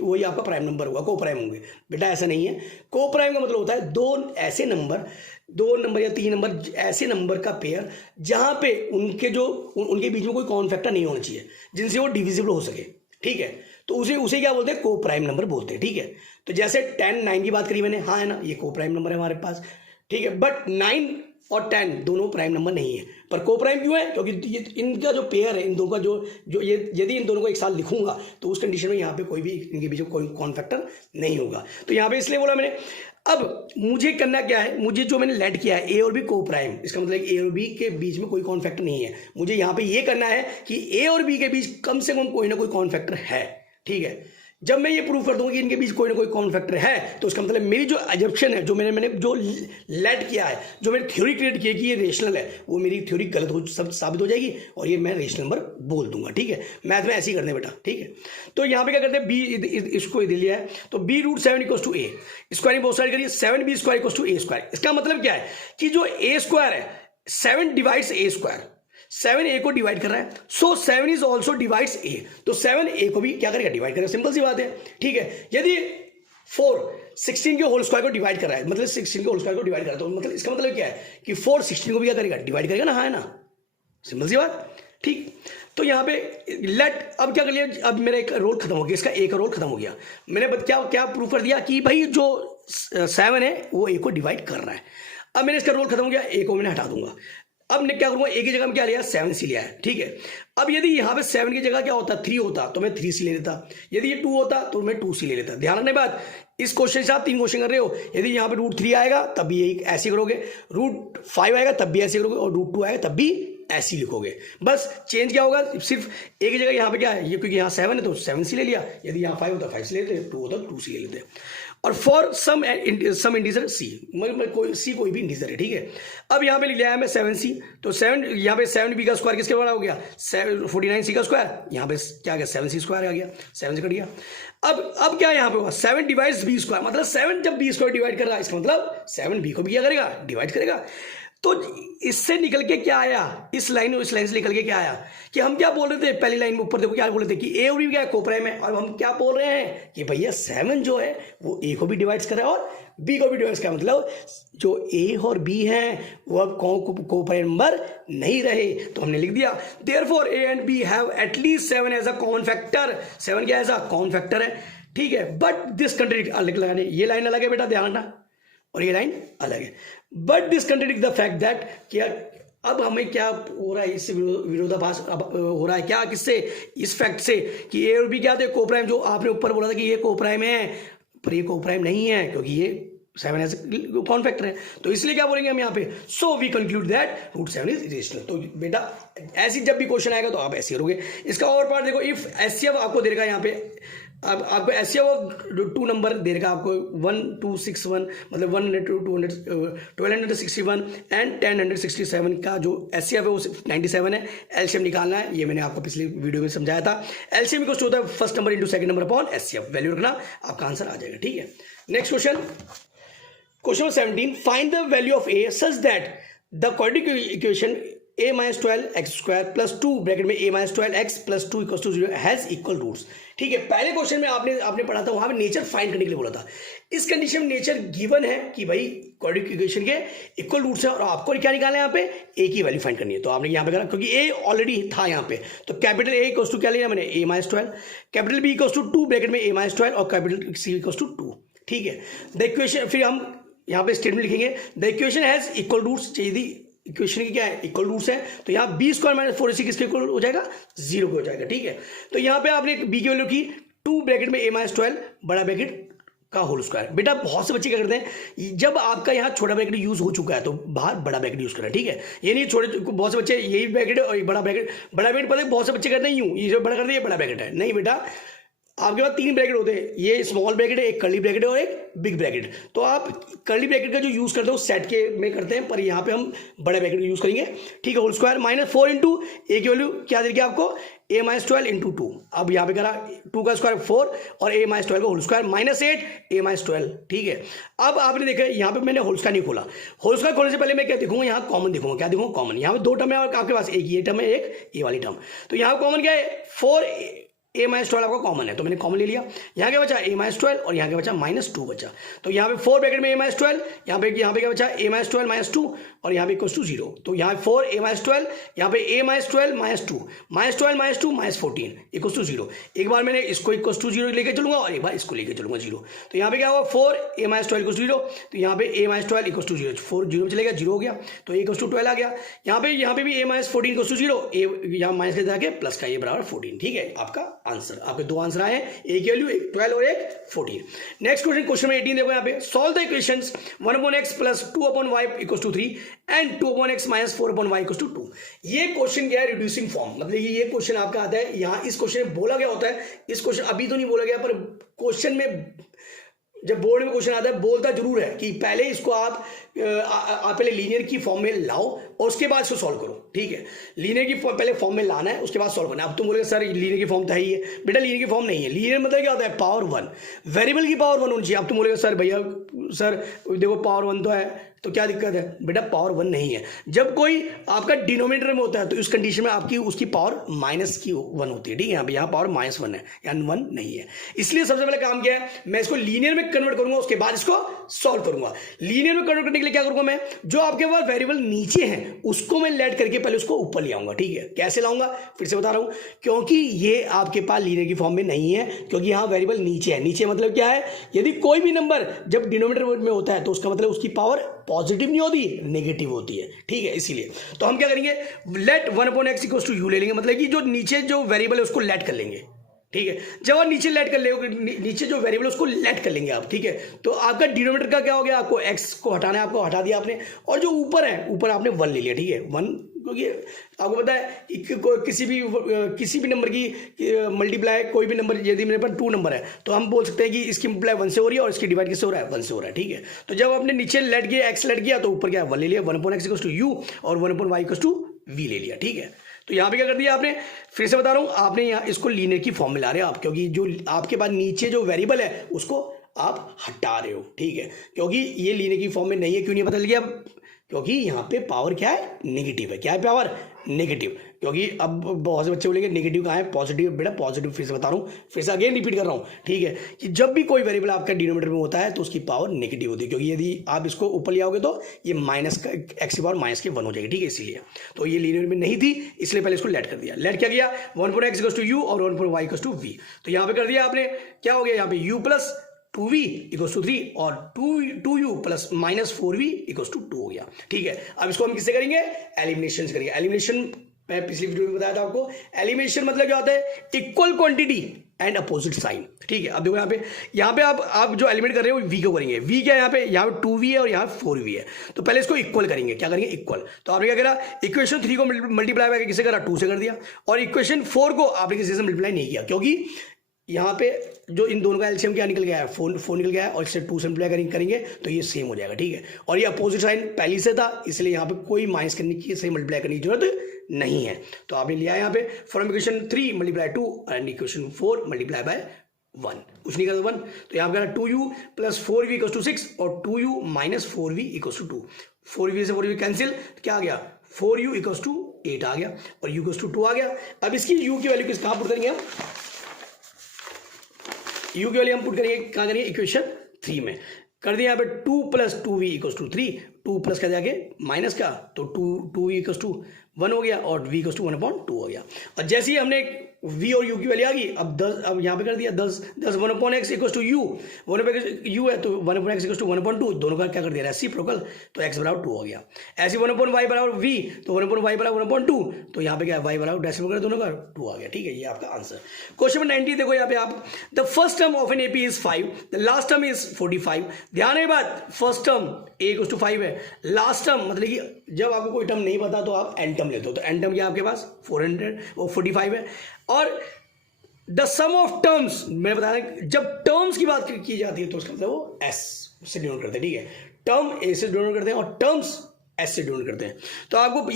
वही आपका प्राइम नंबर होगा, को प्राइम होंगे। बेटा ऐसा नहीं है। को प्राइम का मतलब होता है 2 ऐसे नंबर, 2 नंबर या 3 नंबर ऐसे नंबर का पेयर जहां पे उनके बीच में कोई कॉमन फैक्टर नहीं होना चाहिए, जिनसे वो डिविजिबल हो सके, ठीक है। तो उसे क्या बोलते हैं? को प्राइम नंबर बोलते हैं, ठीक है। तो जैसे 10 9 की बात करी मैंने, हाँ है ना, ये को प्राइम नंबर है हमारे पास, ठीक है। बट 9 और 10 दोनों प्राइम नंबर नहीं है, पर को प्राइम क्यों है? क्योंकि ये इनका जो पेयर है, इन दोनों का जो ये, यदि इन दोनों को एक साथ लिखूंगा तो उस कंडीशन में यहाँ पे कोई भी इनके बीच में कोई कॉमन फैक्टर नहीं होगा। तो यहाँ पे इसलिए बोला मैंने। अब मुझे करना क्या है? मुझे जो मैंने लेट किया है ए और बी को प्राइम, इसका मतलब ए और बी के बीच में कोई कॉमन फैक्टर नहीं है। मुझे यहाँ पे ये करना है कि ए और बी के बीच कम से कम कोई ना कोई कॉमन फैक्टर है, ठीक है। जब मैं ये प्रूव कर दूंगा कि इनके बीच कोई ना कोई कॉमन फैक्टर है, तो इसका मतलब मेरी जो एजम्पशन है, जो मैंने जो लेट किया है, जो मैंने थ्योरी क्रिएट की है कि ये रेशनल है, वो मेरी थ्योरी गलत हो सब साबित हो जाएगी, और ये मैं रेशनल नंबर बोल दूंगा, ठीक है। मैथ में ऐसे ही करते हैं बेटा, ठीक है। तो यहाँ पे क्या करते हैं? बी, इसको इधर लिया है, तो b √7 equals to a, squaring both side करिए, 7b square equals to a square. इसका मतलब क्या है कि जो a स्क्वायर है, 7 डिवाइड्स a स्क्वायर, 7 a को डिवाइड कर रहा है, सो 7 इज ऑल्सो डिवाइड्स a, तो 7 a को भी क्या करेगा? डिवाइड करेगा। सिंपल सी बात है, ठीक है। यदि 4 16 के होल स्क्वायर को डिवाइड कर रहा है, मतलब 16 के होल स्क्वायर को डिवाइड कर रहा है, तो मतलब इसका मतलब क्या है कि 4 16 को भी क्या करेगा? डिवाइड करेगा ना, हाँ है ना, सिंपल सी बात, ठीक। तो यहाँ पे लेट, अब क्या कर लिया? अब मेरा एक रोल खत्म हो गया, इसका एक रोल खत्म हो गया। मैंने क्या प्रूफ कर दिया कि भाई जो 7 है वो a को डिवाइड कर रहा है। अब मैंने इसका रोल खत्म हो गया, a को मैंने हटा दूंगा। अब मैं क्या करूंगा? एक की जगह में क्या लिया? 7 सी लिया है, ठीक है। अब यदि यहाँ पे 7 की जगह क्या होता? 3 होता, तो मैं 3 सी ले लेता। यदि ये 2 होता तो मैं 2 सी ले लेता। ध्यान रखने बात, इस क्वेश्चन से आप 3 क्वेश्चन कर रहे हो। यदि यहाँ पे √3 आएगा तब भी यही ऐसे करोगे, √5 आएगा तब भी ऐसे करोगे, और √2 आएगा तब भी ऐसी लिखोगे। बस चेंज क्या होगा, सिर्फ एक जगह यहाँ पे क्या है, ये क्योंकि यहाँ 7 है तो 7C ले लिया, यदि यहाँ 5 होता 5C ले लेते, 2 होता 2C ले लेते। और फॉर सम इंटीजर C, मतलब कोई भी इंटीजर है, ठीक है। अब यहाँ पे लिख लिया है मैं 7C, तो 7 यहाँ पे 7B का स्क्वायर किसके बराबर हो गया, 49C का स्क्वायर, यहाँ पे क्या गया 7C स्क्वायर आ गया, 7 से कट गया। अब क्या यहाँ पे होगा, 7 डिवाइड्स B स्क्वायर, मतलब 7 जब B स्क्वायर डिवाइड कर रहा है इसका मतलब 7B को भी क्या करेगा, डिवाइड करेगा। तो इससे निकल के क्या आया, इस लाइन और इस लाइन से निकल के क्या आया कि हम क्या बोल रहे थे पहली लाइन में ऊपर देखो क्या बोल रहे थे कि ए और बी क्या है, कोप्राइम है, और हम क्या बोल रहे हैं कि भैया 7 जो है वो ए को भी डिवाइड करे और बी को भी डिवाइड करे, मतलब जो ए और बी हैं वो अब कोप्राइम नंबर नहीं रहे। तो हमने लिख दिया therefore A and B have at least 7 as a common factor, 7 क्या एज अ कॉमन फैक्टर है, ठीक है। बट दिस कंट्रीडिक्ट, अलग लगाने, ये लाइन अलग है बेटा, ध्यान रखना, और ये लाइन अलग है। But this contradict the fact that, क्या अब हमें क्या हो रहा है, इससे विरोधाभास हो रहा है क्या, किससे, इस फैक्ट से कि ए और बी क्या थे, कोप्राइम, जो आपने ऊपर बोला था कि ये कोप्राइम है, पर ये कोप्राइम नहीं है क्योंकि ये 7 एज कॉमन फैक्टर है। तो इसलिए क्या बोलेंगे हम यहाँ पे, so we conclude that √7 is irrational. तो बेटा ऐसी जब भी क्वेश्चन आएगा तो आप ऐसे करोगे। इसका और पार्ट देखो, इफ एचसीएफ आपको दे देगा यहाँ पे, अब आपको एचसीएफ 2 नंबर दे देगा आपको 1261, मतलब 1261 एंड 1067 का जो एचसीएफ है वो 97 है। एलसीएम निकालना है, ये मैंने आपको पिछली वीडियो में समझाया था। एलसीएम इक्वल्स टू होता है first number into second number upon HCF, value रखना, आपका आंसर आ जाएगा, ठीक है। Next question, question 17, find the value of A such that the quadratic equation a minus 12x square plus 2 bracket में a minus 12x plus 2 equals to 0 has equal roots, ठीक है। पहले क्वेश्चन में आपने पढ़ा था, वहां पे नेचर फाइंड करने के लिए बोला था। इस कंडीशन में नेचर गिवन है कि भाई क्वाड्रेटिक इक्वेशन के इक्वल रूट्स है और आपको क्या निकालना है, यहाँ पे a की वैल्यू फाइंड करनी है। तो आपने यहाँ पे करा, क्योंकि a ऑलरेडी था यहाँ पे, तो कैपिटल A इक्वल्स टू क्या लिया मैंने, a minus 12, capital B equals to 2 bracket में a minus 12 और कैपिटल C इक्वल्स टू 2, ठीक है। द इक्वेशन, फिर हम यहाँ पे स्टेटमेंट लिखेंगे, the equation has equal roots, यदि इक्वेशन की क्या है, इक्वल रूट्स है, तो यहाँ b स्क्वायर माइनस 4ac किसके इक्वल हो जाएगा, 0 को हो जाएगा, ठीक है। तो यहाँ पे आपने b की वैल्यू की 2 ब्रैकेट में a minus 12 बड़ा ब्रैकेट का होल स्क्वायर। बेटा बहुत से बच्चे क्या करते हैं, जब आपका यहाँ छोटा ब्रैकेट यूज हो चुका है तो बाहर बड़ा ब्रैकेट यूज करना है, ठीक है। ये नहीं छोटे, बहुत से बच्चे यही ब्रैकेट है और बड़ा ब्रैकेट पता है बहुत से बच्चे करते हैं यूं, ये जो बड़ा करते हैं ये बड़ा ब्रैकेट है, नहीं बेटा, आपके पास 3 ब्रैकेट होते हैं, ये स्मॉल ब्रैकेट है, एक कर्ली ब्रैकेट है और एक बिग ब्रैकेट। तो आप कर्ली ब्रैकेट का जो यूज करते हो सेट के में करते हैं, पर यहाँ पे हम बड़े ब्रैकेट यूज करेंगे, ठीक है। होल स्क्वायर माइनस 4 इंटू ए की वैल्यू क्या देगी आपको, a minus 12 इंटू 2, अब यहाँ पे करा 2 का स्क्वायर 4 और a minus 12 का whole square minus 8 a minus 12, ठीक है। अब आपने देखा यहाँ पे मैंने होल स्क्वायर नहीं खोला, होल स्क्वायर खोलने से पहले मैं क्या देखूंगा, यहाँ कॉमन देखूंगा, क्या देखूंगा, कॉमन। यहाँ पे 2 टर्म है और आपके पास एक ये टर्म है, एक ये वाली टर्म, तो यहाँ कॉमन क्या है, 4 a minus 12 आपका कॉमन है, तो मैंने कॉमन ले लिया। यहाँ क्या बचा, a minus 12 और यहाँ क्या बचा -2 बचा, तो यहाँ पे 4 ब्रैकेट में a minus 12, यहाँ पे क्या बचा a minus 12 -2 और यहाँ पे इक्वल्स टू 0, तो यहाँ 4 a minus 12, यहाँ पे a minus 12 -2 -14 इक्वल्स टू 0। एक बार मैंने इसको इक्वल्स टू 0 लेके चलूंगा और एक बार इसको लेके चलूंगा 0, तो यहाँ पे क्या होगा 4 a minus 12 इक्वल्स टू 0, तो यहाँ पे a minus 12 इक्वल्स टू 0, 4 0 चलेगा, 0 हो गया, तो a इक्वल्स टू 12 आ गया। यहाँ पे भी a minus 14 इक्वल्स टू 0, यहाँ माइनस के जाके प्लस का ये बराबर 14, ठीक है। आपका आंसर, आपके 2 आंसर आए, एक की वैल्यू 12 और एक 14। नेक्स्ट क्वेश्चन में 18 देखो, यहाँ पे solve the equations 1/x plus 2/y equals to 3 and 2/x minus 4/y equals to 2। ये क्वेश्चन क्या है, रिड्यूसिंग फॉर्म, मतलब ये क्वेश्चन आपका आता है यहाँ, इस क्वेश्चन में बोला गया होता है, इस क्वेश्चन अभी तो नहीं बोला गया, पर क्वेश्चन में जब बोर्ड में क्वेश्चन आता है बोलता जरूर है कि पहले इसको आप पहले लीनियर की फॉर्म में लाओ और उसके बाद इसको सॉल्व करो, ठीक है। लीनियर की पहले फॉर्म में लाना है, उसके बाद सॉल्व करना है। अब तुम बोलोगे सर लीनियर की फॉर्म तो है ही है, बेटा लीनियर की फॉर्म नहीं है। लीनियर मतलब क्या होता है, पावर 1, वेरिएबल की पावर 1 होनी चाहिए। अब तुम बोलोगे सर भैया सर देखो पावर 1 तो है, तो क्या दिक्कत है, बेटा पावर 1 नहीं है। जब कोई आपका डिनोमिनेटर में होता है तो इस कंडीशन में आपकी उसकी पावर -1 होती है, ठीक है। यहाँ पावर -1 है, यानी 1 नहीं है। इसलिए सबसे पहले काम क्या है, मैं इसको लीनियर में कन्वर्ट करूंगा, उसके बाद इसको सॉल्व करूंगा। लीनियर में कन्वर्ट करने के लिए क्या करूंगा, मैं जो आपके पास वेरिएबल नीचे हैं उसको मैं लेट करके पहले उसको ऊपर ले आऊंगा, ठीक है। कैसे लाऊंगा, फिर से बता रहा हूं, क्योंकि ये आपके पास लीनियर की फॉर्म में नहीं है, क्योंकि यहाँ वेरिएबल नीचे है। नीचे मतलब क्या है, यदि कोई भी नंबर जब डिनोमिनेटर में होता है तो उसका मतलब उसकी पावर पॉजिटिव नहीं होती, नेगेटिव होती है, ठीक है। इसीलिए तो हम क्या करेंगे, late 1/x equals to u ले लेंगे, मतलब कि जो नीचे जो वेरिएबल है उसको लेट कर लेंगे, ठीक है। जब आप नीचे लेट कर ले, नीचे जो वेरिएबल उसको लेट कर लेंगे आप, ठीक है। तो आपका डिनोमिनेटर का क्या हो गया, आपको एक्स को हटाना है, आपको हटा दिया आपने, और जो ऊपर है ऊपर आपने 1 ले लिया, ठीक है। 1, क्योंकि आपको पता है किसी भी नंबर की मल्टीप्लाई, कोई भी नंबर यदि मेरे पास 2 नंबर है तो हम बोल सकते हैं कि इसकी मल्टीप्लाई 1 से हो रही है और इसकी डिवाइड किससे हो रहा है, 1 से हो रहा है, ठीक है। तो जब आपने नीचे लेट गया, एक्स लेट गया, तो ऊपर क्या 1 ले लिया, 1/x इक्वल्स टू यू और 1/y इक्वल्स टू वी ले लिया, ठीक है। तो यहाँ पे क्या कर दिया आपने, फिर से बता रहा हूँ, आपने यहाँ इसको लीनियर की फॉर्म में ला रहे हो आप, क्योंकि जो आपके पास नीचे जो वेरिएबल है उसको आप हटा रहे हो, ठीक है। क्योंकि ये लीनियर की फॉर्म में नहीं है, क्यों नहीं पता चल गया, क्योंकि यहाँ पे पावर क्या है, नेगेटिव है। क्या है पावर, नेगेटिव। क्योंकि अब बहुत से बच्चे बोलेंगे नेगेटिव कहाँ है, पॉजिटिव। बेटा पॉजिटिव, फिर से बता रहा हूँ, फिर से अगेन रिपीट कर रहा हूँ, ठीक है, कि जब भी कोई वेरिएबल आपका डिनोमिनेटर में होता है तो उसकी पावर नेगेटिव होती है, क्योंकि यदि आप इसको ऊपर ले आओगे तो ये माइनस का एक्स की पावर -1 हो जाएगी, ठीक है। इसीलिए तो ये लीनियर में नहीं थी, इसलिए पहले इसको लेट कर दिया। लेट क्या किया, 1/x इक्वल्स टू यू और 1/y इक्वल्स टू वी। तो यहाँ पे कर दिया आपने, क्या हो गया यहाँ पे, u plus 2v equals to 3 और 2u plus -4v equals to 2 हो गया, ठीक है। अब इसको हम किससे करेंगे, एलिमिनेशन से करेंगे। एलिमिनेशन मैं पिछली वीडियो में बताया था आपको, एलिमिनेशन मतलब क्या होता है, equal quantity and opposite sign, ठीक है। अब देखो यहाँ पे आप जो एलिमिनेट कर रहे हो वी को करेंगे। वी क्या है यहाँ पे 2v है और यहाँ 4v है, तो पहले इसको इक्वल करेंगे। क्या करेंगे, इक्वल। तो आपने क्या करा, इक्वेशन 3 को मल्टीप्लाई करके किसे करा, 2 से कर दिया, और इक्वेशन 4 को आपने किसी से मल्टीप्लाई नहीं किया, क्योंकि यहाँ पे जो इन दोनों का एलसीएम क्या निकल गया है, 4 निकल गया है, और इससे 2 से मल्टीप्लाई करेंगे तो ये सेम हो जाएगा, ठीक है। और ये अपोजिट साइन पहले से था, इसलिए यहाँ पे कोई माइनस करने की, से मल्टीप्लाई करने की जरूरत नहीं है। तो आपने लिया यहाँ पे from equation 3 multiply 2 and equation 4 multiply by 1, कुछ नहीं करता 1। तो यहाँ पे 2u plus 4v equals to 6 और 2u minus 4v equals to 2। 4v से 4v कैंसिल, तो क्या आ गया, 4u इक्वल्स टू 8 आ गया और u इक्वल्स टू 2 आ गया। अब इसकी u की वैल्यू कहाँ पुट करेंगे हम, u की वैल्यू हम पुट करेंगे कहाँ करेंगे, इक्वेशन 3 में कर दिया। यहाँ पे 2 plus 2v equals to 3, 2 plus का जाके माइनस का, तो 2v इक्वल्स टू 1 हो गया और v इक्वल्स टू 1/2 हो गया। और जैसे ही हमने v और u की वैल्यू आ गई, अब यहाँ पे कर दिया 10 1/x equals to u, 1/u है तो 1/x इक्वल्स टू 1/2, दोनों का क्या कर दिया, रेसिप्रोकल, तो x बराबर 2 हो गया। ऐसे 1/y बराबर v, तो 1/y बराबर 1/2, तो यहाँ पे क्या है, y बराबर रेसिप्रोकल दोनों का 2 आ गया, ठीक है। ये आपका आंसर। क्वेश्चन नंबर 90 देखो यहाँ पे आप, the first term of an AP is 5, the last term is 45। ध्यान है बात, first term a equals to 5 है, लास्ट टर्म मतलब कि जब आपको कोई टर्म नहीं पता तो आप एन टर्म लेते हो, तो एन टर्म क्या आपके पास 45 है। और द सम ऑफ टर्म्स, मैंने बताया जब टर्म्स की बात की जाती है तो उसका मतलब वो एस से डिनोट करते हैं, ठीक है। टर्म ए से डिनोट करते हैं और टर्म्स एस से डिनोट करते हैं। तो आपको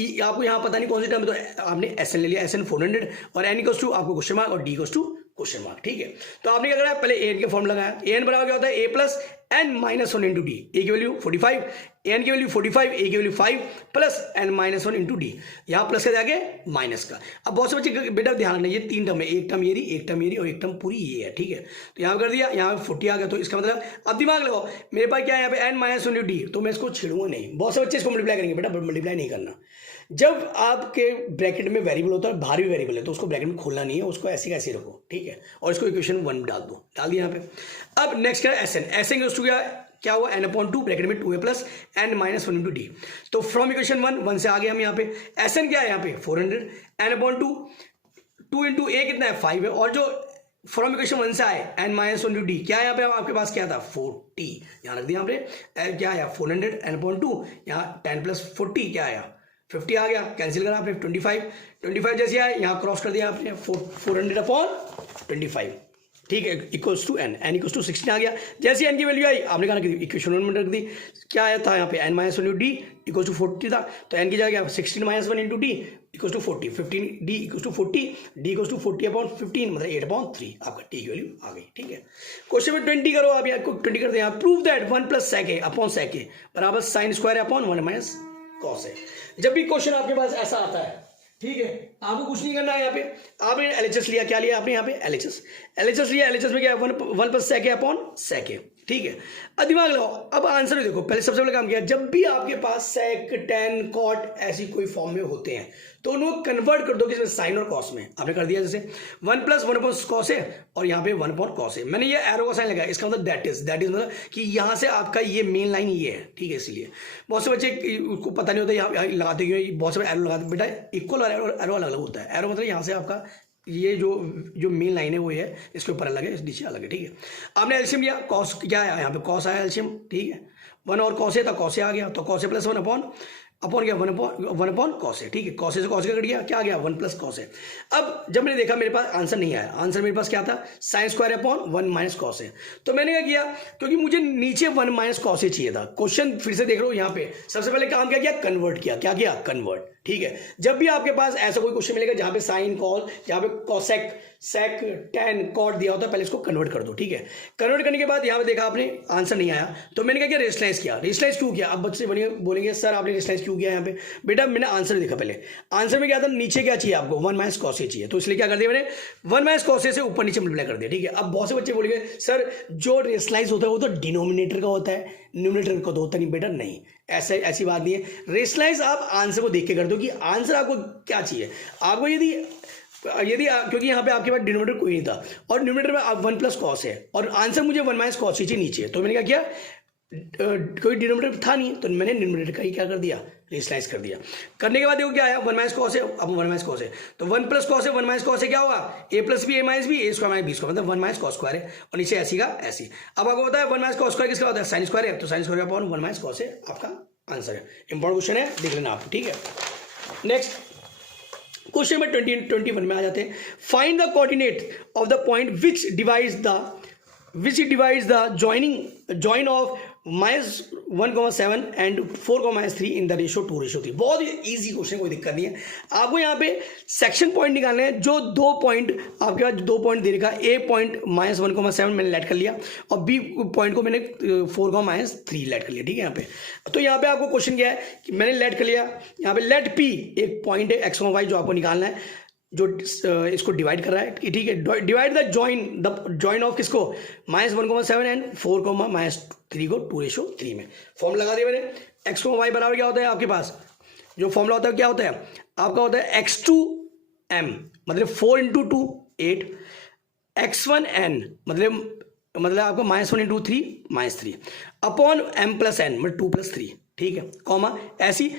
यहाँ पता नहीं कौन सी टर्म है, तो आपने एस एन ले लिया, SN 400 और एन इक्वल्स टू आपको क्वेश्चन मार्क और d equals to question mark, ठीक है। तो आपने क्या करा, पहले एन का फॉर्म लगाया, एन बराबर क्या होता है, a plus n minus 1 into d, a की वैल्यू 45, एन की वैल्यू 45, ए की value 5 plus n minus 1 into d, यहाँ प्लस का जाके माइनस का। अब बहुत से बच्चे बेटा ध्यान रखना, ये 3 टर्म है, एक टर्म ये रही, एक टर्म ये रही और एक टर्म पूरी ये है, ठीक है। तो यहाँ कर दिया, यहाँ पे 40 आ गया, तो इसका मतलब अब दिमाग लगाओ, मेरे पास क्या है यहाँ पे n माइनस 1 इंटू डी, तो मैं इसको छेड़ूंगा नहीं। बहुत से बच्चे इसको मल्टीप्लाई करेंगे, बेटा मल्टीप्लाई नहीं करना। जब आपके ब्रैकेट में वेरिएबल होता है, बाहर भी वेरिएबल है, तो उसको ब्रैकेट में खोलना नहीं है, उसको ऐसे कैसे रखो, ठीक है। और इसको इक्वेशन 1 डाल दिया यहाँ पे। अब नेक्स्ट क्या है, एसएन यूज टू क्या हुआ, n/2 ब्रैकेट में 2a plus n minus 1 into D. तो फ्रॉम इक्वेशन 1 से आ गए हम यहाँ पे, एसएन क्या है यहाँ पे 400, n/2 2 इंटू a कितना है 5 है, और जो फ्रॉम इक्वेशन 1 से आए n माइनस 1 इंटू डी, क्या है यहाँ पे आपके पास क्या था 40, यहाँ रख दिया यहाँ पे, क्या आया 400 n/2, यहाँ 10 प्लस 40 क्या आया 50 आ गया, कैंसिल करा आपने 25 जैसे आया, यहाँ क्रॉस कर दिया आपने 400/25, ठीक है, equals to n equals to 16 आ गया। जैसे n की वैल्यू आई आपने कहा कि इक्वेशन 1 में रख दी, क्या आया था यहाँ पे n minus 1 into d equals to 40 था, तो n की जगह 16 minus 1 into d equals to 40, 15 d equals to 40, d equals to 40/15 मतलब 8/3 आपका टी की वैल्यू आ गई, ठीक है। क्वेश्चन में 20 करो, आप यहाँ 20 करते हैं, prove that 1 plus sec a upon sec a बराबर sin square upon 1 minus cos a। जब भी क्वेश्चन आपके पास ऐसा आता है, ठीक है, आपको कुछ नहीं करना है, यहाँ पे आपने एलएचएस लिया, क्या लिया आपने यहाँ पे एलएचएस लिया, एलएचएस में क्या है 1 plus sec a upon sec a, ठीक है। अब दिमाग लगाओ, अब आंसर देखो, पहले सबसे पहले काम किया, जब भी आपके पास sec tan cot ऐसी कोई फॉर्म में होते हैं तो उनको कन्वर्ट कर दो किसमें, साइन और कॉस में। आपने कर दिया जैसे 1 प्लस 1 अपॉन cos a और यहाँ पे 1 अपॉन cos a, मैंने ये एरो का साइन लगाया, इसका मतलब दैट इज मतलब कि यहाँ से आपका ये मेन लाइन ये है, ठीक है। इसलिए बहुत से बच्चे उसको पता नहीं होता यहाँ लगाते क्यों, बहुत से एरो लगाते, बेटा इक्वल और एरो अलग अलग होता है। एरो मतलब यहाँ से आपका ये जो मेन लाइन है वो है, इसके ऊपर अलग है, नीचे अलग है, ठीक है। आपने एल्शियम लिया, कॉस क्या है यहाँ पे, कॉस आया एल्शियम, ठीक है। 1 और कॉस है तो कॉस आ गया, तो कॉस प्लस 1 अपॉन क्या 1 अपॉन कॉस है, ठीक है। कॉस से कॉस का कट गया, क्या आ गया 1 प्लस कॉस है। अब जब मैंने देखा मेरे पास आंसर नहीं आया, आंसर मेरे पास क्या था, sine square upon 1 minus cos है। तो मैंने क्या किया, क्योंकि मुझे नीचे 1 माइनस कॉस है चाहिए था। क्वेश्चन फिर से देख रहे हो यहाँ पे, सबसे पहले काम क्या किया, कन्वर्ट किया, क्या किया, कन्वर्ट, ठीक है। जब भी आपके पास ऐसा कोई क्वेश्चन मिलेगा जहां पे साइन कॉस, जहां पे कॉसेक सेक टेन कॉट दिया होता है, पहले इसको कन्वर्ट कर दो, ठीक है। कन्वर्ट करने के बाद यहाँ पे देखा आपने आंसर नहीं आया, तो मैंने क्या किया, रेशनलाइज किया। रेशनलाइज क्यों किया, अब बच्चे बोलेंगे सर आपने रेशनलाइज क्यों किया यहाँ पे, बेटा मैंने आंसर देखा, पहले आंसर में क्या था, नीचे क्या चाहिए आपको 1 माइनस कॉस चाहिए, तो इसलिए क्या कर दिया मैंने 1 माइनस कॉस से ऊपर नीचे मल्टीप्लाई कर दिया, ठीक है। अब बहुत से बच्चे बोलेंगे सर जो रेशनलाइज होता है वो तो डिनोमिनेटर का होता है, न्यूमरेटर का तो होता नहीं, बेटा नहीं, ऐसी बात नहीं है। रेशनलाइज आप आंसर को देख के कर दो कि आंसर आपको क्या चाहिए। आपको यदि क्योंकि यहाँ पे आपके पास डिनोमिनेटर कोई नहीं था और न्यूमरेटर में आप 1 प्लस कॉस है और आंसर मुझे 1 माइनस कॉस चाहिए नीचे, तो मैंने क्या किया, कोई डिनोमिनेटर था नहीं तो मैंने न्यूमरेटर का ही क्या कर दिया, रेशनलाइज कर दिया। करने के बाद देखो क्या आया, 1 माइनस कॉस है, अब 1 माइनस कॉस है, तो 1 प्लस कॉस है, 1 माइनस कॉस है क्या होगा, ए प्लस बी ए माइनस बी, ए स्क्वायर माइनस बी स्क्वायर, मतलब 1 माइनस कॉस स्क्वायर है और नीचे ऐसी का ऐसी। अब आपको पता है 1 माइनस कॉस स्क्वायर किसका होता है, साइन स्क्वायर है, तो sine square upon 1 minus cos है आपका आंसर है। इंपॉर्टेंट क्वेश्चन है, देख लेना आप, ठीक है। नेक्स्ट क्वेश्चन में 21 में आ जाते हैं। Find the coordinate of the point which divides the join of -1,7 and 4,3 in the ratio 2:3। बहुत इजी क्वेश्चन, कोई दिक्कत नहीं है। आपको यहाँ पे सेक्शन पॉइंट निकालने हैं, जो 2 पॉइंट आपके पास 2 पॉइंट दे रखा, ए पॉइंट -1,7 मैंने लेट कर लिया और बी पॉइंट को मैंने 4,3 लेट कर लिया, ठीक है। यहाँ पे तो यहाँ पे आपको क्वेश्चन क्या है कि मैंने लेट कर लिया, यहाँ पे लेट पी एक पॉइंट है x,y जो आपको निकालना है, जो इसको डिवाइड कर रहा है, ठीक है। डिवाइड द जॉइन ऑफ किसको, -1,7 एंड 4,3 को 2:3 में। फॉर्मूला लगा दिया मैंने, x को y बराबर क्या होता है आपके पास, जो फॉर्मूला होता है क्या होता है आपका, होता है x2m मतलब 4 × 2 8, x1n मतलब आपका -1 × 3 -3 अपॉन m + n मतलब 2 + 3, ठीक है, कॉमा ऐसी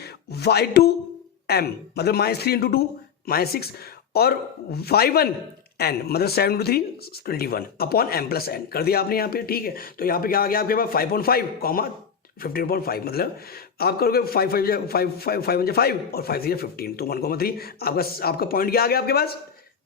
y2m मतलब -3 × 2 -6 और y1n मतलब 7 × 3 21 अपॉन m + n कर दिया आपने यहाँ पे, ठीक है। तो यहाँ पे क्या आ गया आपके पास 5.5 कॉमा 15.5 मतलब आप करोगे 5 × 5 और 5 × 15 तो 1,3 आपका पॉइंट क्या आ गया आपके पास,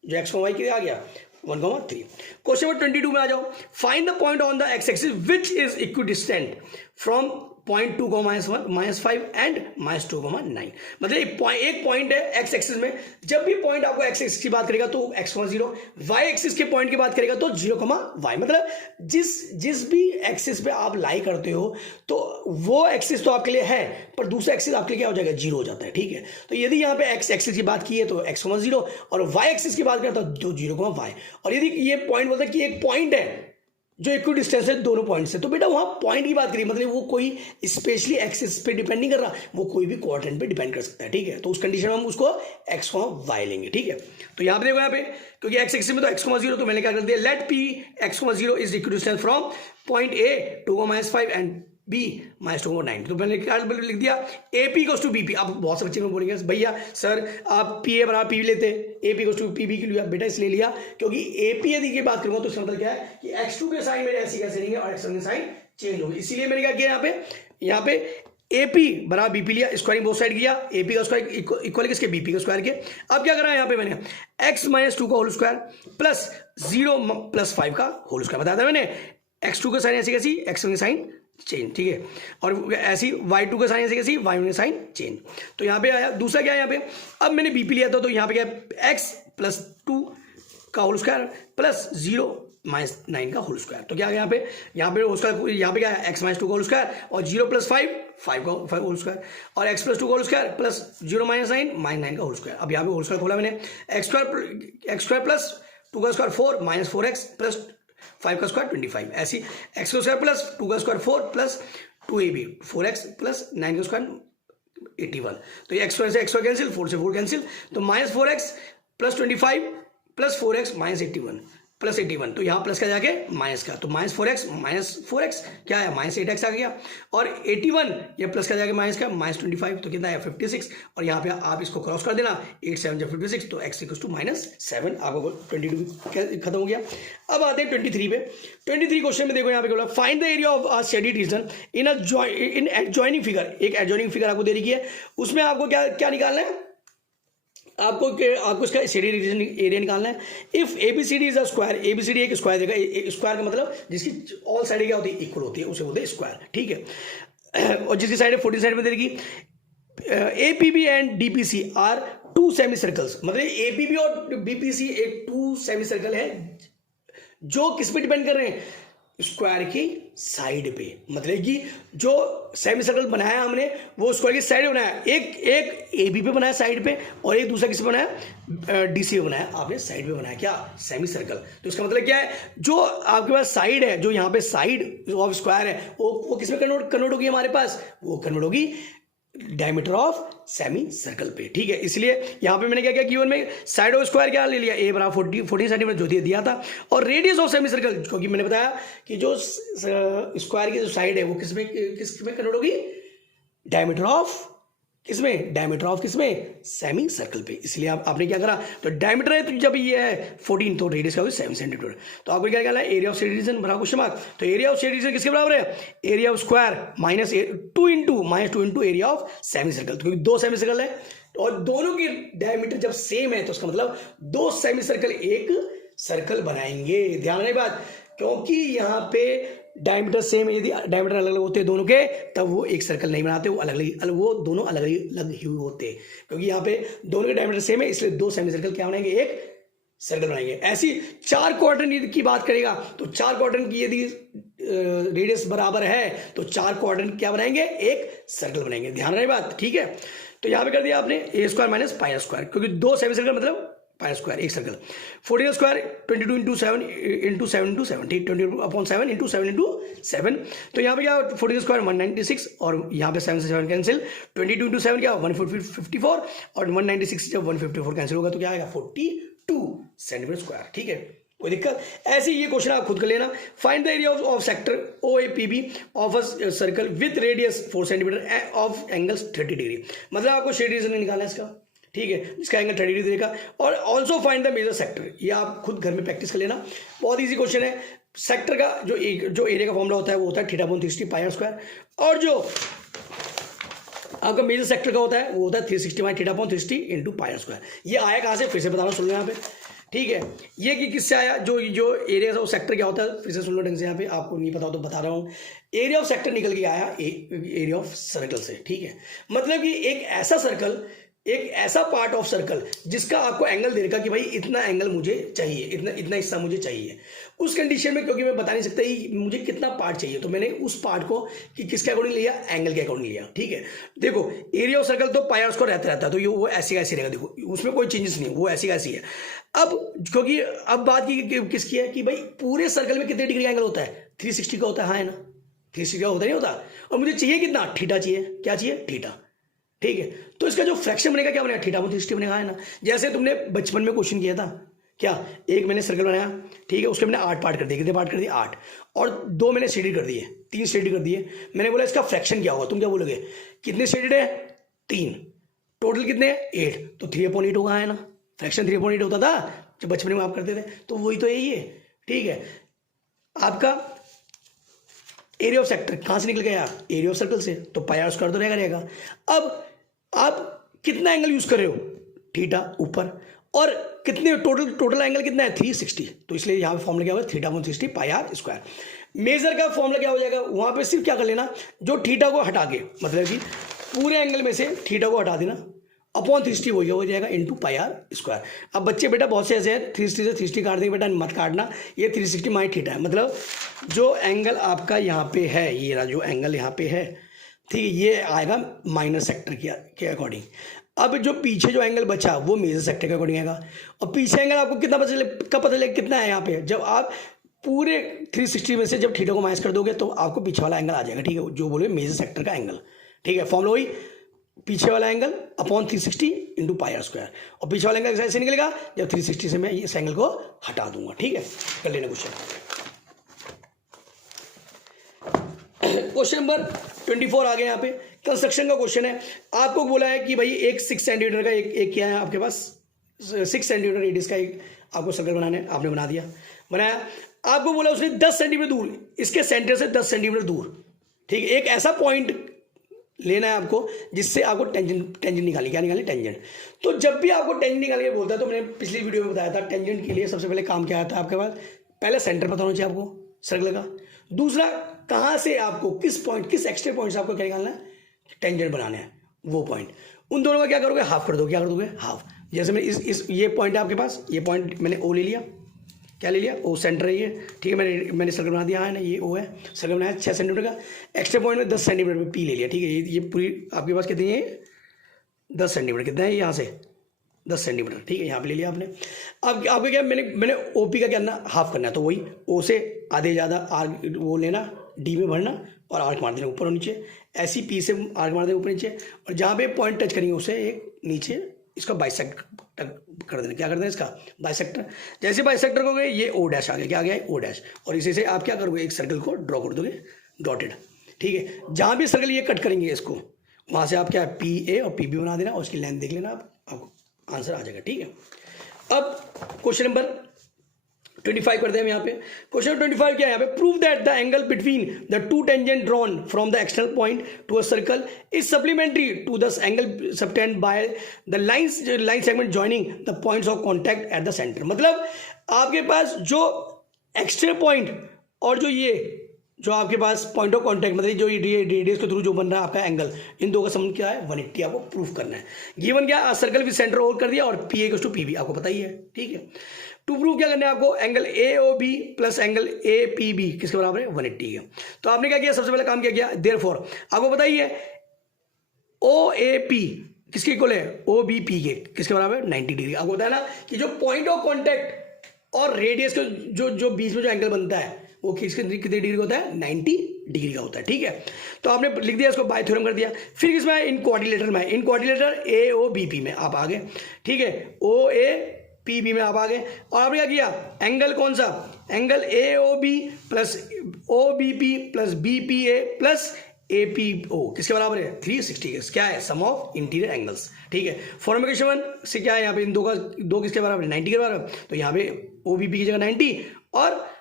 जो x y के आ गया 1,3। क्वेश्चन नंबर 22 में आ जाओ। Find the point on the x axis which is equidistant from point 2, -5 and -2,9। मतलब एक पॉइंट है एक्स एक्सिस में, जब भी पॉइंट आपको एक्स एक्सिस की बात करेगा तो x,0, वाई एक्सिस के पॉइंट की बात करेगा तो 0,y। मतलब जिस भी एक्सिस पे आप लाई करते हो तो वो एक्सिस तो आपके लिए है पर दूसरा एक्सिस आपके लिए क्या हो जाएगा, 0 हो जाता है, ठीक है। तो यदि यहाँ पे एक्स एक्सिस की बात की है तो x,0 और वाई एक्सिस की बात करें तो 0,y। और यदि ये पॉइंट बोलता है कि एक पॉइंट है जो इक्वल डिस्टेंस है दोनों पॉइंट से, तो बेटा वहां पॉइंट की बात करिए, मतलब वो कोई स्पेशली एक्सिस पे डिपेंड नहीं कर रहा, वो कोई भी क्वाड्रेंट पे डिपेंड कर सकता है, ठीक है। तो उस कंडीशन में हम उसको x,y लेंगे, ठीक है। तो यहाँ पे देखो, यहाँ पे क्योंकि x एक्सिस में तो x,0 तो मैंने क्या कर दिया, let p x,0 is equal distance from point a 2,5 and b -2,9। तो मैंने क्या लिख दिया, AP = BP। अब बहुत से बच्चे में बोलेंगे भैया सर आप PA बराबर P लेते, AP = PB के लिए बेटा इसलिए लिया क्योंकि AP यदि की बात करूंगा तो इसका मतलब क्या है कि x2 के साइन मेरे ऐसे कैसे रहेंगे और x1 के साइन चेंज होंगे, इसीलिए मैंने क्या किया यहाँ पे AP बराबर BP लिया, स्क्वायरिंग बोथ साइड किया, AP का स्क्वायर इक्वल किसके, BP का स्क्वायर के। अब क्या करा यहाँ पे मैंने x -2 का होल स्क्वायर प्लस 0 + 5 का होल स्क्वायर बताया था मैंने। x2 का साइन ऐसी कैसी, x1 के साइन चेंज, ठीक है। और ऐसी y2 का साइन ऐसे कैसी, y1 का साइन चेंज। तो यहाँ पे आया दूसरा क्या है यहाँ पे, अब मैंने BP लिया था तो यहाँ पे क्या है x + 2 का होल स्क्वायर प्लस 0 - 9 का होल स्क्वायर। तो क्या है यहाँ पे यहाँ पे क्या है x - 2 का होल स्क्वायर और 0 + 5 का होल स्क्वायर और x + 2 का होल स्क्वायर प्लस 0 - 9 का होल स्क्वायर। अब यहाँ पे होल स्क्वायर खोला मैंने, x² प्लस 2 का स्क्वायर 4 -4x प्लस 5 का स्क्वायर 25, ऐसी x का स्क्वायर प्लस 2 का square 4 plus 2ab 4x plus 9 का स्क्वायर 81। तो ये x से x कैंसिल, 4 से 4 कैंसिल, तो -4x plus 25 plus 4x -81 plus 81, तो यहाँ प्लस का जाके माइनस का, तो -4x क्या है -8x आ गया, और 81 ये प्लस का जाके माइनस का -25, तो कितना है 56, और यहाँ पे आप इसको क्रॉस कर देना, 8 7 जब 56, तो x इक्वल टू -7, आपको 22 खत्म हो गया। अब आते हैं 23 पे। 23 क्वेश्चन में देखो यहाँ पे बोला find the area of a shaded region in adjoining figure. एक एडजॉइनिंग फिगर आपको दे रखी है, उसमें आपको क्या निकालना है, आपको इसका शेडेड रीजन एरिया निकालना है। If ABCD is a square, ABCD एक स्क्वायर देगा, स्क्वायर का मतलब जिसकी ऑल साइड क्या होती है, इक्वल होती है, उसे बोलते हैं स्क्वायर, ठीक है। और जिसकी साइड है 40 साइड में देगी। APB and DPC are two semi circles, मतलब एपीबी और बीपीसी एक टू सेमी सर्कल है जो किस पे डिपेंड कर रहे हैं, स्क्वायर की साइड पे, मतलब कि जो सेमी सर्कल बनाया हमने वो स्क्वायर की साइड बनाया, एक एबी पे बनाया साइड पे, और एक दूसरा किस पे बनाया, डीसी पे बनाया, आपने साइड पे बनाया क्या, सेमी सर्कल। तो इसका मतलब क्या है, जो आपके पास साइड है, जो यहाँ पे साइड ऑफ स्क्वायर है, वो किस में कन्वर्ट होगी हमारे पास, वो कन्वर्ट होगी डायमीटर ऑफ सेमी सर्कल पे, ठीक है। इसलिए यहां पे मैंने क्या किया, गिवन में साइड ऑफ स्क्वायर क्या ले लिया, ए बराबर 40 सेंटीमीटर जो दिया था, और रेडियस ऑफ सेमी सर्कल, क्योंकि मैंने बताया कि जो स्क्वायर की जो साइड है वो किसमें कन्वर्ट होगी, डायमीटर ऑफ किसमें, डायमीटर ऑफ किसमें, सेमी सर्कल पे। इसलिए आपने क्या करा, तो डायमीटर है तो जब ये है 14, तो रेडियस का होगी 7 सेंटीमीटर। तो आपको क्या निकालना है, एरिया ऑफ शेडेड रीजन बराबर क्वेश्चन मार्क। तो एरिया ऑफ शेडेड रीजन किसके बराबर है, area of square -2 into area of semi circle, क्योंकि दो सेमी सर्कल है और दोनों की डायमीटर जब सेम है तो उसका मतलब दो सेमी सर्कल एक सर्कल बनाएंगे। ध्यान रहे बात, क्योंकि यहाँ पे डायमीटर सेम, यदि डायमीटर अलग अलग होते हैं दोनों के, तब वो एक सर्कल नहीं बनाते, वो दोनों अलग अलग ही होते, क्योंकि यहाँ पे दोनों के डायमीटर सेम है, इसलिए दो सेमी सर्कल क्या बनाएंगे, एक सर्कल बनाएंगे। ऐसी 4 क्वाड्रेंट की बात करेगा तो 4 क्वाड्रेंट की यदि रेडियस बराबर है तो 4 क्वाड्रेंट क्या बनाएंगे, एक सर्कल बनाएंगे। ध्यान रहे बात, ठीक है। तो यहाँ पे कर दिया आपने a square minus pi square, क्योंकि दो सेमी सर्कल मतलब पाई स्क्वायर एक circle. 14 square 22 into 7 into 7 into 70, 20/7 into 7 into 7। तो यहाँ पे क्या 14 स्क्वायर 196, और यहाँ पे 7 से 7 कैंसिल, 22 इंटू 7 क्या 154, और 196 जब 154 कैंसिल होगा तो क्या आएगा 42 सेंटीमीटर स्क्वायर, ठीक है। कोई दिक्कत, ऐसे ये क्वेश्चन आप खुद कर लेना। Find the area of sector OAPB of a circle with radius 4 centimetre of angles 30 degree, मतलब आपको शेड रीजन निकालना है इसका, ठीक है, जिसका एंगल 30 डिग्री देगा। और also find the major sector, ये आप खुद घर में प्रैक्टिस कर लेना, बहुत ईजी क्वेश्चन है। सेक्टर का जो एरिया का फॉर्मूला होता है वो होता है θ/360 पाई स्क्वायर, और जो आपका मेजर सेक्टर का होता है वो होता है 360 θ/360 इंटू पाई स्क्वायर। ये आया कहाँ से, फिर से बताना, सुन लो यहाँ पे, ठीक है। ये कि किससे आया, जो एरिया ऑफ सेक्टर क्या होता है, फिर से सुन लो ढंग से, यहाँ पे आपको नहीं पता हो तो बता रहा हूँ। एरिया ऑफ सेक्टर निकल के आया एरिया ऑफ सर्कल से, ठीक है। मतलब कि एक ऐसा सर्कल, एक ऐसा पार्ट ऑफ सर्कल जिसका आपको एंगल दे रखा कि भाई इतना एंगल मुझे चाहिए, इतना हिस्सा मुझे चाहिए। उस कंडीशन में, क्योंकि मैं बता नहीं सकता ही मुझे कितना पार्ट चाहिए, तो मैंने उस पार्ट को कि किसके अकॉर्डिंग लिया, एंगल के अकॉर्डिंग लिया, ठीक है। देखो एरिया ऑफ सर्कल तो पाई स्क्वायर रहता है, तो ये वो ऐसी ऐसी रहेगा, देखो उसमें कोई चेंजेस नहीं, वो ऐसी ऐसी है। अब क्योंकि अब बात की किसकी है कि भाई पूरे सर्कल में कितने डिग्री एंगल होता है, 360 का होता है, हाँ है ना, 360 का होता नहीं होता, और मुझे चाहिए कितना, थीटा चाहिए, क्या चाहिए, थीटा, ठीक है। तो इसका जो फ्रैक्शन बनेगा क्या बनेगा, θ/360 बनेगा, है ना। जैसे तुमने बचपन में क्वेश्चन किया था, क्या एक मैंने सर्कल बनाया, ठीक है, उसके मैंने 8 पार्ट कर दिए, कितने पार्ट कर दिए 8, और 2 मैंने शेडेड कर दिए, 3 शेडेड कर दिए। मैंने बोला इसका फ्रैक्शन क्या होगा, तुम क्या बोलोगे, कितने शेडेड है 3, टोटल कितने 8, तो 3/8 होगा, है ना। फ्रैक्शन 3/8 होता था जब बचपन में आप करते थे, तो वही तो यही है, ठीक है। आपका एरिया ऑफ सेक्टर कहाँ से निकल गया, एरिया ऑफ सर्कल से, तो पाई स्क्वायर तो रहेगा। अब आप कितना एंगल यूज कर रहे हो, थीटा ऊपर, और कितने टोटल एंगल कितना है 360, तो इसलिए यहाँ पे फॉर्मूला क्या होगा θ/360 पाई स्क्वायर। मेजर का फॉर्मूला क्या हो जाएगा, वहां पे सिर्फ क्या कर लेना, जो थीटा को हटा के, मतलब कि पूरे एंगल में से थीटा को हटा देना, /360 हो जाएगा इंटू पाई स्क्वायर। अब बच्चे बेटा बहुत से ऐसे हैं 360 से 360 काट देंगे, बेटा मत काटना, ये 360 माई थीटा है, मतलब जो एंगल आपका यहाँ पे है, ये रहा जो एंगल यहाँ पे है, ठीक है, ये आएगा माइनर सेक्टर के अकॉर्डिंग। अब जो पीछे जो एंगल बचा वो मेजर सेक्टर के अकॉर्डिंग आएगा, और पीछे एंगल आपको कितना पता चले कितना है यहाँ पे, जब आप पूरे 360 में से जब थीटा को माइनस कर दोगे तो आपको पीछे वाला एंगल आ जाएगा, ठीक है, जो बोले मेजर सेक्टर का एंगल, ठीक है। फॉर्मूला वही पीछे वाला angle upon 360 into pi r square, और पीछे वाला एंगल ऐसे निकलेगा जब 360 से मैं इस एंगल को हटा दूंगा। ठीक है, कर लेना क्वेश्चन। क्वेश्चन नंबर 24 आ गया। यहाँ पे कंस्ट्रक्शन का क्वेश्चन है। आपको बोला है कि भाई एक 6 सेंटीमीटर का एक क्या है आपके पास 6 सेंटीमीटर रेडियस का एक आपको सर्कल बनाना है। आपने बना दिया, बनाया। आपको बोला उसने 10 सेंटीमीटर दूर, इसके सेंटर से 10 सेंटीमीटर दूर, ठीक है, एक ऐसा पॉइंट लेना है आपको जिससे आपको टेंजेंट निकालनी। क्या निकालनी? टेंजेंट। तो जब भी आपको टेंजेंट निकालने के बोलता है, तो मैंने पिछली वीडियो में बताया था टेंजेंट के लिए सबसे पहले काम क्या आता है आपके पास, पहले सेंटर पता होना चाहिए आपको सर्कल का, दूसरा कहाँ से आपको किस पॉइंट, किस एक्स्ट्रा पॉइंट से आपको क्या निकालना है, टेंजेंट बनाना है वो पॉइंट। उन दोनों का क्या करोगे, हाफ कर दो। क्या कर दोगे? हाफ। जैसे मैं इस ये पॉइंट है आपके पास, ये पॉइंट मैंने ओ ले लिया, क्या ले लिया, ओ सेंटर है ये, ठीक है, मैंने सर्कल बना दिया है ना, ये ओ है, सर्कल बनाया 6 सेंटीमीटर का, एक्स्ट्रा पॉइंट में 10 सेंटीमीटर में पी ले लिया, ठीक है। ये पूरी आपके पास कितनी है, 10 सेंटीमीटर, कितना है यहाँ से 10 सेंटीमीटर, ठीक है, यहाँ पे ले लिया आपने। अब आपको क्या, मैंने ओ पी का क्या करना, हाफ करना है, तो वही ओ से आधे ज़्यादा आर्क वो लेना, डी में भरना और आर्क मार देना ऊपर और नीचे, ऐसी पी से आर्क मार देना ऊपर नीचे, और जहाँ पे पॉइंट टच करेंगे उसे एक नीचे इसका बाइसेक्ट कर देना। क्या कर देना इसका? बाइसेक्टर। जैसे बाइसेक्टर करोगे ये ओ डैश आ गया, क्या आ गया? O dash. और इसी से आप क्या करोगे, एक सर्कल को ड्रॉ कर दोगे डॉटेड, ठीक है। जहाँ भी सर्कल ये कट करेंगे इसको, वहाँ से आप क्या पी ए और पी बी बना देना, और उसकी लेंथ देख लेना, आपको आंसर आ जाएगा, ठीक है। अब क्वेश्चन नंबर 25 करते हैं हम यहाँ पे। क्वेश्चन 25 क्या है यहाँ पे, prove that the angle between the two tangent drawn from the external point to a circle is supplementary to the angle subtended by the line segment joining the points of contact at the centre. मतलब आपके पास जो external point और जो आपके पास point of contact, मतलब जो radius के through जो बन रहा है आपका एंगल, इन दो का संबंध क्या है, 180 आपको प्रूफ करना है। गिवन क्या, सर्कल विद सेंटर होल कर दिया, और P A to P B आपको पता ही है, ठीक है। टू प्रूव क्या करना है आपको, angle A O B plus angle A P B किसके बराबर है, 180 है। तो आपने क्या किया, सबसे पहले काम क्या किया, देयरफॉर आपको पता ही है ओ ए पी किसके इक्वल है, ओ बी पी के किसके बराबर है, 90 डिग्री। आपको बताया ना कि जो पॉइंट ऑफ कॉन्टैक्ट और रेडियस का जो बीच में जो एंगल बनता है वो कितने डिग्री का होता है, 90 डिग्री का होता है, ठीक है। तो आपने लिख दिया इसको, बाय थ्योरम कर दिया। फिर किसमें, इन कोऑर्डिनेटर में, इन कोऑर्डिनेटर ए ओ बी पी में आप आ गए, ठीक है, ओ ए पी बी में आप आ गए। और आपने क्या किया, एंगल कौन सा, angle A O B plus O B P plus B P A plus A P O किसके बराबर है, 360। क्या है, सम ऑफ इंटीरियर एंगल्स, ठीक है। फॉर्मुलेशन 1 से क्या है, यहाँ पे इन दो किसके बराबर है, 90 के बराबर। तो यहाँ पे ओ बी पी की जगह 90 और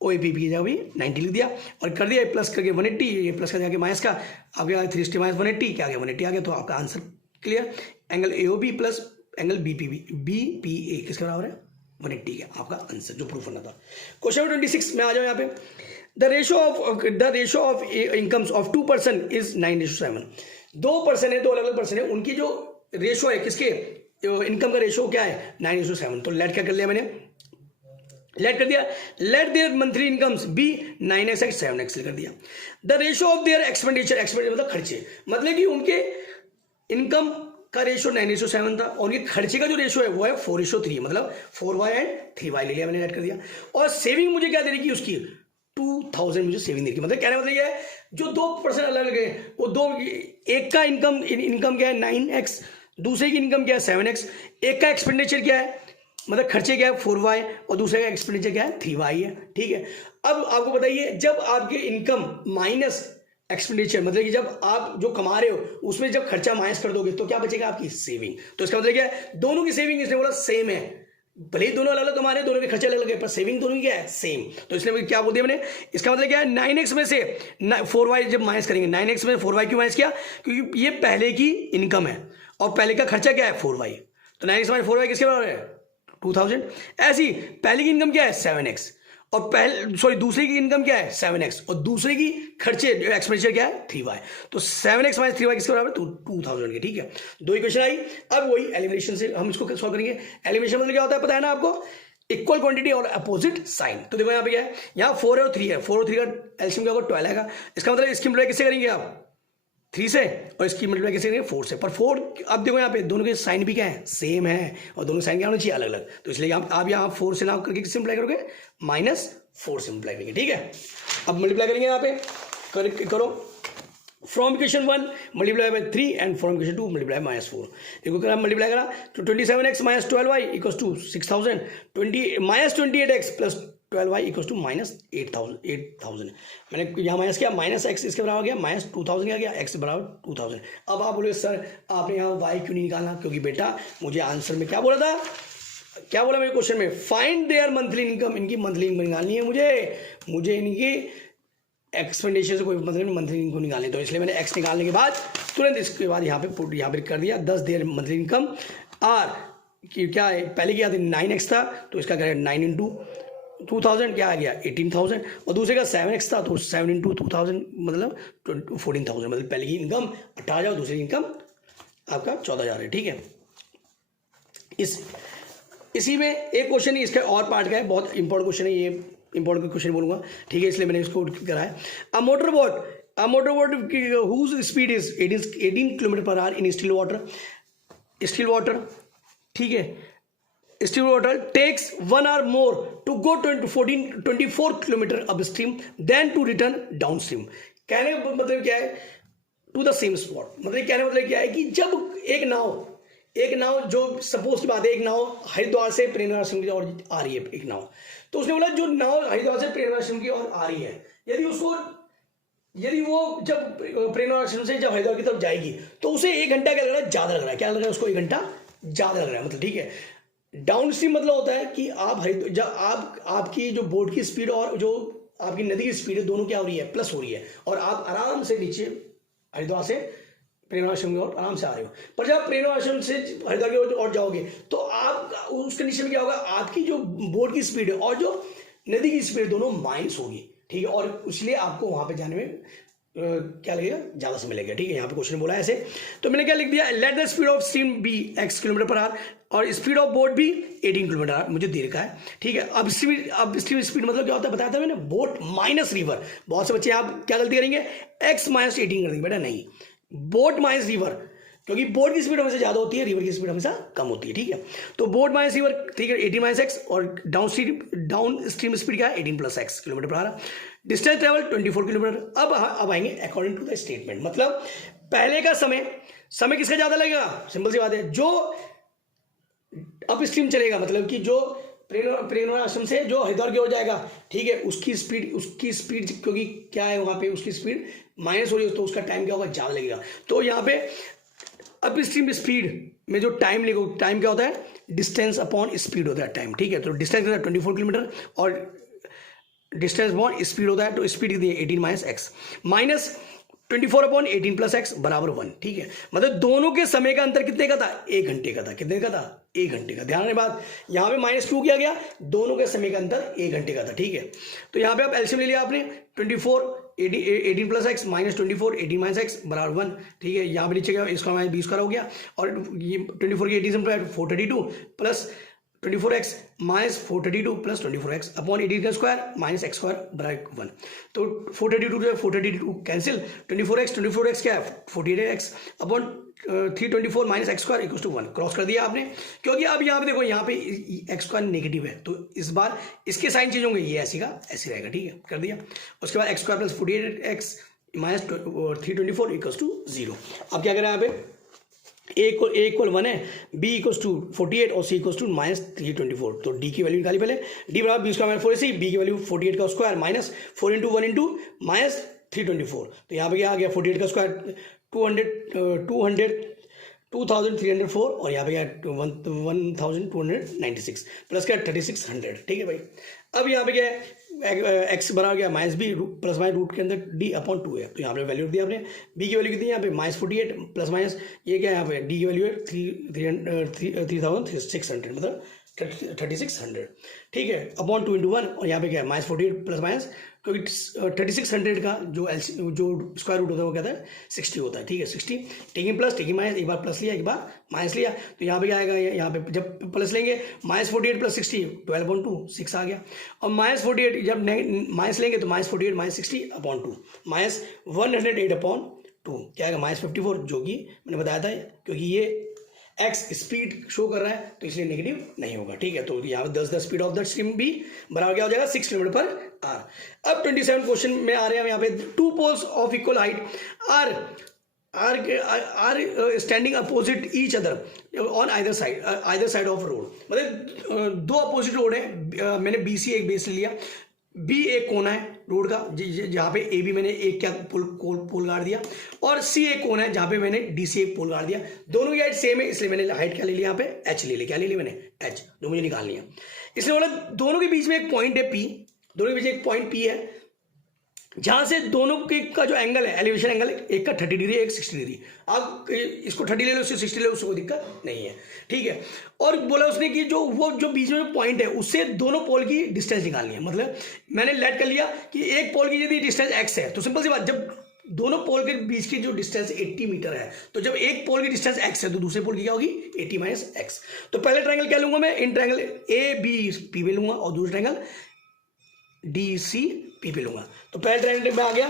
ओ ए पी की जगह भी 90 लिख दिया, और कर दिया प्लस करके 180, ये प्लस कर जाके माइनस का आपके 360 माइनस 180 क्या आ गया, 180 आ गया। तो आपका answer clear, angle A O B plus angle B P A किसके बराबर है, 180 है आपका आंसर जो प्रूफ करना था। क्वेश्चन 26 में आ जाओ यहाँ पे, the ratio of incomes of 2 person is 9:7। 2 person है, 2 अलग अलग पर्सन है, उनकी जो रेशो है किसके, इनकम का रेशो क्या है, 9:7। तो लेट क्या कर लिया मैंने, लेट कर दिया, let their monthly incomes be 9x 7x कर दिया। The ratio of their expenditure मतलब खर्चे, मतलब कि उनके इनकम का रेशो 9:7 था, और उनके खर्चे का जो रेशो है वो है 4:3, मतलब 4y एंड 3y ले लिया मैंने, लेट कर दिया। और सेविंग मुझे क्या दे रही उसकी 2000 मुझे सेविंग दे रही, मतलब कहने मतलब ये है जो 2 पर्सन अलग अलग है वो दो, एक का इनकम क्या है 9x, दूसरे की इनकम क्या है 7x, एक का एक्सपेंडिचर क्या है मतलब खर्चे क्या है 4y, और दूसरे का एक्सपेंडिचर क्या है 3y है, ठीक है। अब आपको बताइए, जब आपके इनकम माइनस एक्सपेंडिचर, मतलब कि जब आप जो कमा रहे हो उसमें जब खर्चा माइनस कर दोगे तो क्या बचेगा, आपकी सेविंग। तो इसका मतलब क्या है, दोनों की सेविंग इसने बोला सेम है, भले ही दोनों अलग अलग कमा रहे हैं, दोनों के खर्चे अलग अलग है, पर सेविंग दोनों की क्या है, सेम। तो इसलिए क्या बोल दिया मैंने, इसका मतलब क्या है, 9x में से 4y जब माइनस करेंगे, 9x में 4y क्यों माइनस किया, क्योंकि ये पहले की इनकम है और पहले का खर्चा क्या है 4y, तो 9x माइनस 4y किसके बराबर है 2000। ऐसी पहले की इनकम क्या है 7x, और दूसरे की इनकम क्या है 7x, और दूसरे की खर्चे एक्सपेंडिचर क्या है 3y। तो 7x माइनस 3y किसके बराबर, 2000 के, ठीक है। 2 इक्वेशन आई। अब वही एलिमिनेशन से हम इसको सॉल्व करेंगे। एलिमिनेशन मतलब क्या होता है पता है ना आपको, इक्वल क्वांटिटी और अपोजिट साइन। तो देखो यहाँ पे क्या है, यहाँ 4 और 3 है, 4 और 3 का एलसीएम क्या होगा 12 आएगा। इसका मतलब इसकी मल्टीप्लाई किससे करेंगे आप 3 से, और इसकी मल्टीप्लाई किससे करेंगे 4 से। पर 4 अब देखो यहाँ पे दोनों के साइन भी क्या है सेम है, और दोनों साइन क्या होना चाहिए अलग अलग। तो इसलिए आप यहाँ 4 से ना करके किससे मल्टीप्लाई करोगे -4 से मल्टीप्लाई करेंगे, ठीक है। अब मल्टीप्लाई करेंगे यहाँ पे करो from equation 1 multiply by 3 and from equation 2 multiply -4। देखो करा मल्टीप्लाई करा तो 27x minus 12y equals to 6000, minus 28x plus 12y equals to -8000। मैंने यहाँ माइनस किया, माइनस x इसके बराबर गया माइनस 2000 क्या गया, x बराबर 2000। अब आप बोले सर आपने यहाँ y क्यों नहीं निकालना, क्योंकि बेटा मुझे आंसर में क्या बोला था, क्या बोला मेरे क्वेश्चन में, फाइंड देयर मंथली इनकम, इनकी मंथली इनकम निकालनी है मुझे इनकी एक्सपेंडिचर से कोई मतलब नहीं, मंथली इनकम निकालनी। तो इसलिए मैंने x निकालने के बाद तुरंत इसके बाद यहाँ पे कर दिया 10 देयर मंथली इनकम आर कि क्या है, पहले क्या था 9x था तो इसका क्या 9 इंटू 2000 क्या आ गया 18,000, और दूसरे का 7x था तो 7 इंटू 2000 मतलब 14,000, मतलब पहले की इनकम 18,000 और दूसरी इनकम आपका 14,000 है। ठीक है, इसी में एक क्वेश्चन ही इसका और पार्ट का है, बहुत इंपॉर्टेंट क्वेश्चन है ये, इंपॉर्टेंट क्वेश्चन बोलूंगा। ठीक है, इसलिए मैंने इसको कराया। A motor boat whose speed is 18 kilometre per hour in still water. ठीक है, still water takes 1 hour more to go 24 kilometre upstream then to return downstream. कहने का मतलब क्या है, टू द सेम स्पॉट, मतलब कहने का मतलब क्या है कि जब एक नाव जो सपोज की बात है, एक नाव हरिद्वार से प्रेरणा आश्रम की ओर आ रही है एक नाव, तो उसने बोला जो नाव हरिद्वार से प्रेरणा आश्रम की ओर आ रही है, यदि वो जब प्रेरणा आश्रम से जब हरिद्वार की तरफ जाएगी तो उसे 1 घंटा क्या लग रहा है, ज्यादा लग रहा है, क्या लग रहा है उसको 1 घंटा ज्यादा लग रहा है, मतलब ठीक है। डाउन स्ट्रीम मतलब होता है कि जब आपकी जो बोट की स्पीड और जो आपकी नदी की स्पीड है दोनों क्या हो रही है, प्लस हो रही है, और आप आराम से नीचे हरिद्वार से प्रेरणा आश्रम की ओर आराम से आ रहे हो। पर जब प्रेरणा आश्रम से हरिद्वार की ओर जाओगे तो आप उस कंडीशन में क्या होगा, आपकी जो बोट की स्पीड है और जो नदी की स्पीड दोनों माइनस होगी। ठीक है, और इसलिए आपको वहां पे जाने में क्या लगेगा, ज्यादा समय लगेगा। ठीक है, यहाँ पे क्वेश्चन बोला है ऐसे, तो मैंने क्या लिख दिया, let the speed of stream be x kilometre per hour और स्पीड ऑफ बोट भी 18 किलोमीटर आवर, मुझे दे रखा है। ठीक है, अब स्ट्रीम स्पीड मतलब क्या होता है बताया था मैंने, बोट माइनस रिवर। बहुत से बच्चे आप क्या गलती करेंगे, x माइनस 18 कर देंगे, बेटा नहीं, बोट माइनस रिवर, क्योंकि बोट की स्पीड हमेशा ज्यादा होती है, रिवर की स्पीड हमेशा कम होती है। ठीक है, तो बोट माइनस रिवर, ठीक है, 18 माइनस x, और डाउन स्ट्रीम स्पीड क्या है 18 plus x kilometre per our, distance travel 24 kilometre. अब आएंगे अकॉर्डिंग टू द स्टेटमेंट, मतलब पहले का समय किसका ज्यादा लगेगा, सिंपल सी बात है, जो अप स्ट्रीम चलेगा, मतलब कि जो प्रेरणा आश्रम से जो हरिद्वार की ओर जाएगा, ठीक है, उसकी स्पीड क्योंकि क्या है वहां पे उसकी स्पीड माइनस हो रही है, तो उसका टाइम क्या होगा, ज्यादा लगेगा। तो यहाँ पे अप स्ट्रीम स्पीड में जो टाइम क्या होता है, डिस्टेंस अपॉन स्पीड होता है टाइम। ठीक है, तो डिस्टेंस 24 किलोमीटर और डिस्टेंस अपॉन स्पीड होता है, तो स्पीड कितनी है 18 minus x minus 24 upon 18 plus x बराबर 1। ठीक है, मतलब दोनों के समय का अंतर कितने का था, 1 घंटे का था। कितने का था, 1 घंटे का। ध्यान रखने बात, यहाँ पे माइनस क्यों किया गया, दोनों के समय का अंतर 1 घंटे का था। ठीक है, तो यहाँ पे आप एलसीएम ले लिया आपने, 24 18 plus x minus 24 18 minus x बराबर 1। ठीक है, यहाँ पे नीचे गया इसका माइनस 20 हो गया, और ये 24 की 18 से 432 plus 24x minus 432 plus 24x upon 18 का स्क्वायर माइनस x स्क्वायर बराबर 1। तो 432 कैंसिल, 24x क्या है 48x upon 324 minus x square equal to 1। Cross कर दिया आपने, क्योंकि अब यहाँ पे देखो, यहाँ पे x स्क्वायर नेगेटिव है, तो इस बार इसके साइन चेंज होंगे, ये ऐसे का ऐसे रहेगा। ठीक है, कर दिया। उसके बाद x square plus 48x minus 324 equal to 0। अब क्या करें यहाँ पे, a इक्वल 1 है, b इक्वल्स टू 48 और c इक्वल्स टू माइनस 324। तो d की वैल्यू निकाली पहले, d बराबर b square minus 4ac, b की वैल्यू 48 का square minus 4 into 1 into minus 324। तो यहाँ पे क्या आ गया 48 का स्क्वायर 2304 और यहाँ पे क्या 1296 प्लस क्या 3600। ठीक है भाई, अब यहाँ पे क्या है x बराबर गया minus B plus minus root के अंदर d अपॉन 2 है, तो यहाँ पे वैल्यू दिया आपने, b की वैल्यू कितनी है यहाँ पे माइनस 48 प्लस माइनस ये क्या है यहाँ पे d की वैल्यू है 3600 मतलब 3600। ठीक है, अपॉन 2 इंटू 1 और यहाँ पे क्या है माइनस 48 प्लस माइनस, क्योंकि 3600 का जो स्क्वायर रूट होता है वो कहता है 60 होता है। ठीक है, 60 टेकिंग प्लस टेकिंग माइनस, एक बार प्लस लिया एक बार माइनस लिया, तो यहाँ पे क्या आएगा, यहाँ पे जब प्लस लेंगे माइनस 48 प्लस 60 12/2 6 आ गया, और माइनस 48 जब माइनस लेंगे तो minus 48 minus 60 upon 2 minus 108 upon 2 क्या आएगा माइनस 54, जो कि मैंने बताया था, क्योंकि ये एक्स स्पीड शो कर रहा है तो इसलिए नेगेटिव नहीं होगा, ठीक है। तो यहाँ पे 10 the speed of the stream be बराबर क्या हो जाएगा 6 किलोमीटर पर आवर। अब 27 क्वेश्चन में आ रहे हैं यहाँ पे, two poles of equal height are standing opposite each other on either side of road. मतलब दो अपोजिट रोड है, मैंने बी सी एक बेस लिया, बी एक कोना है रोड का जहाँ पे ए बी मैंने एक क्या पोल गाड़ दिया, और सी एक कोना है जहाँ पे मैंने डी सी एक पोल गाड़ दिया। दोनों की हाइट सेम है इसलिए मैंने हाइट क्या ले लिया यहाँ पे एच ले लिया। क्या ले लिया मैंने एच, जो मुझे निकालनी है। इसलिए बोला दोनों के बीच में एक पॉइंट है पी, दोनों के बीच एक पॉइंट पी है जहां से दोनों के का जो एंगल है एलिवेशन एंगल, एक का 30 डिग्री एक 60 डिग्री। आप इसको 30 ले लो उससे 60 ले लो, उससे कोई दिक्कत नहीं है, ठीक है। और बोला उसने कि जो बीच में जो पॉइंट है उससे दोनों पोल की डिस्टेंस निकालनी है। मतलब मैंने लेट कर लिया कि एक पोल की यदि डिस्टेंस एक्स है तो सिंपल सी बात, जब दोनों पोल के बीच की जो डिस्टेंस 80 मीटर है तो जब एक पोल की डिस्टेंस एक्स है तो दूसरे पोल की क्या होगी 80 माइनस एक्स। तो पहले ट्रायंगल क्या लूंगा मैं, in triangle A B P पे लूंगा और दूसरा ट्रायंगल डी सी पी पे लूंगा। तो पहले ट्रायंगल में आ गया,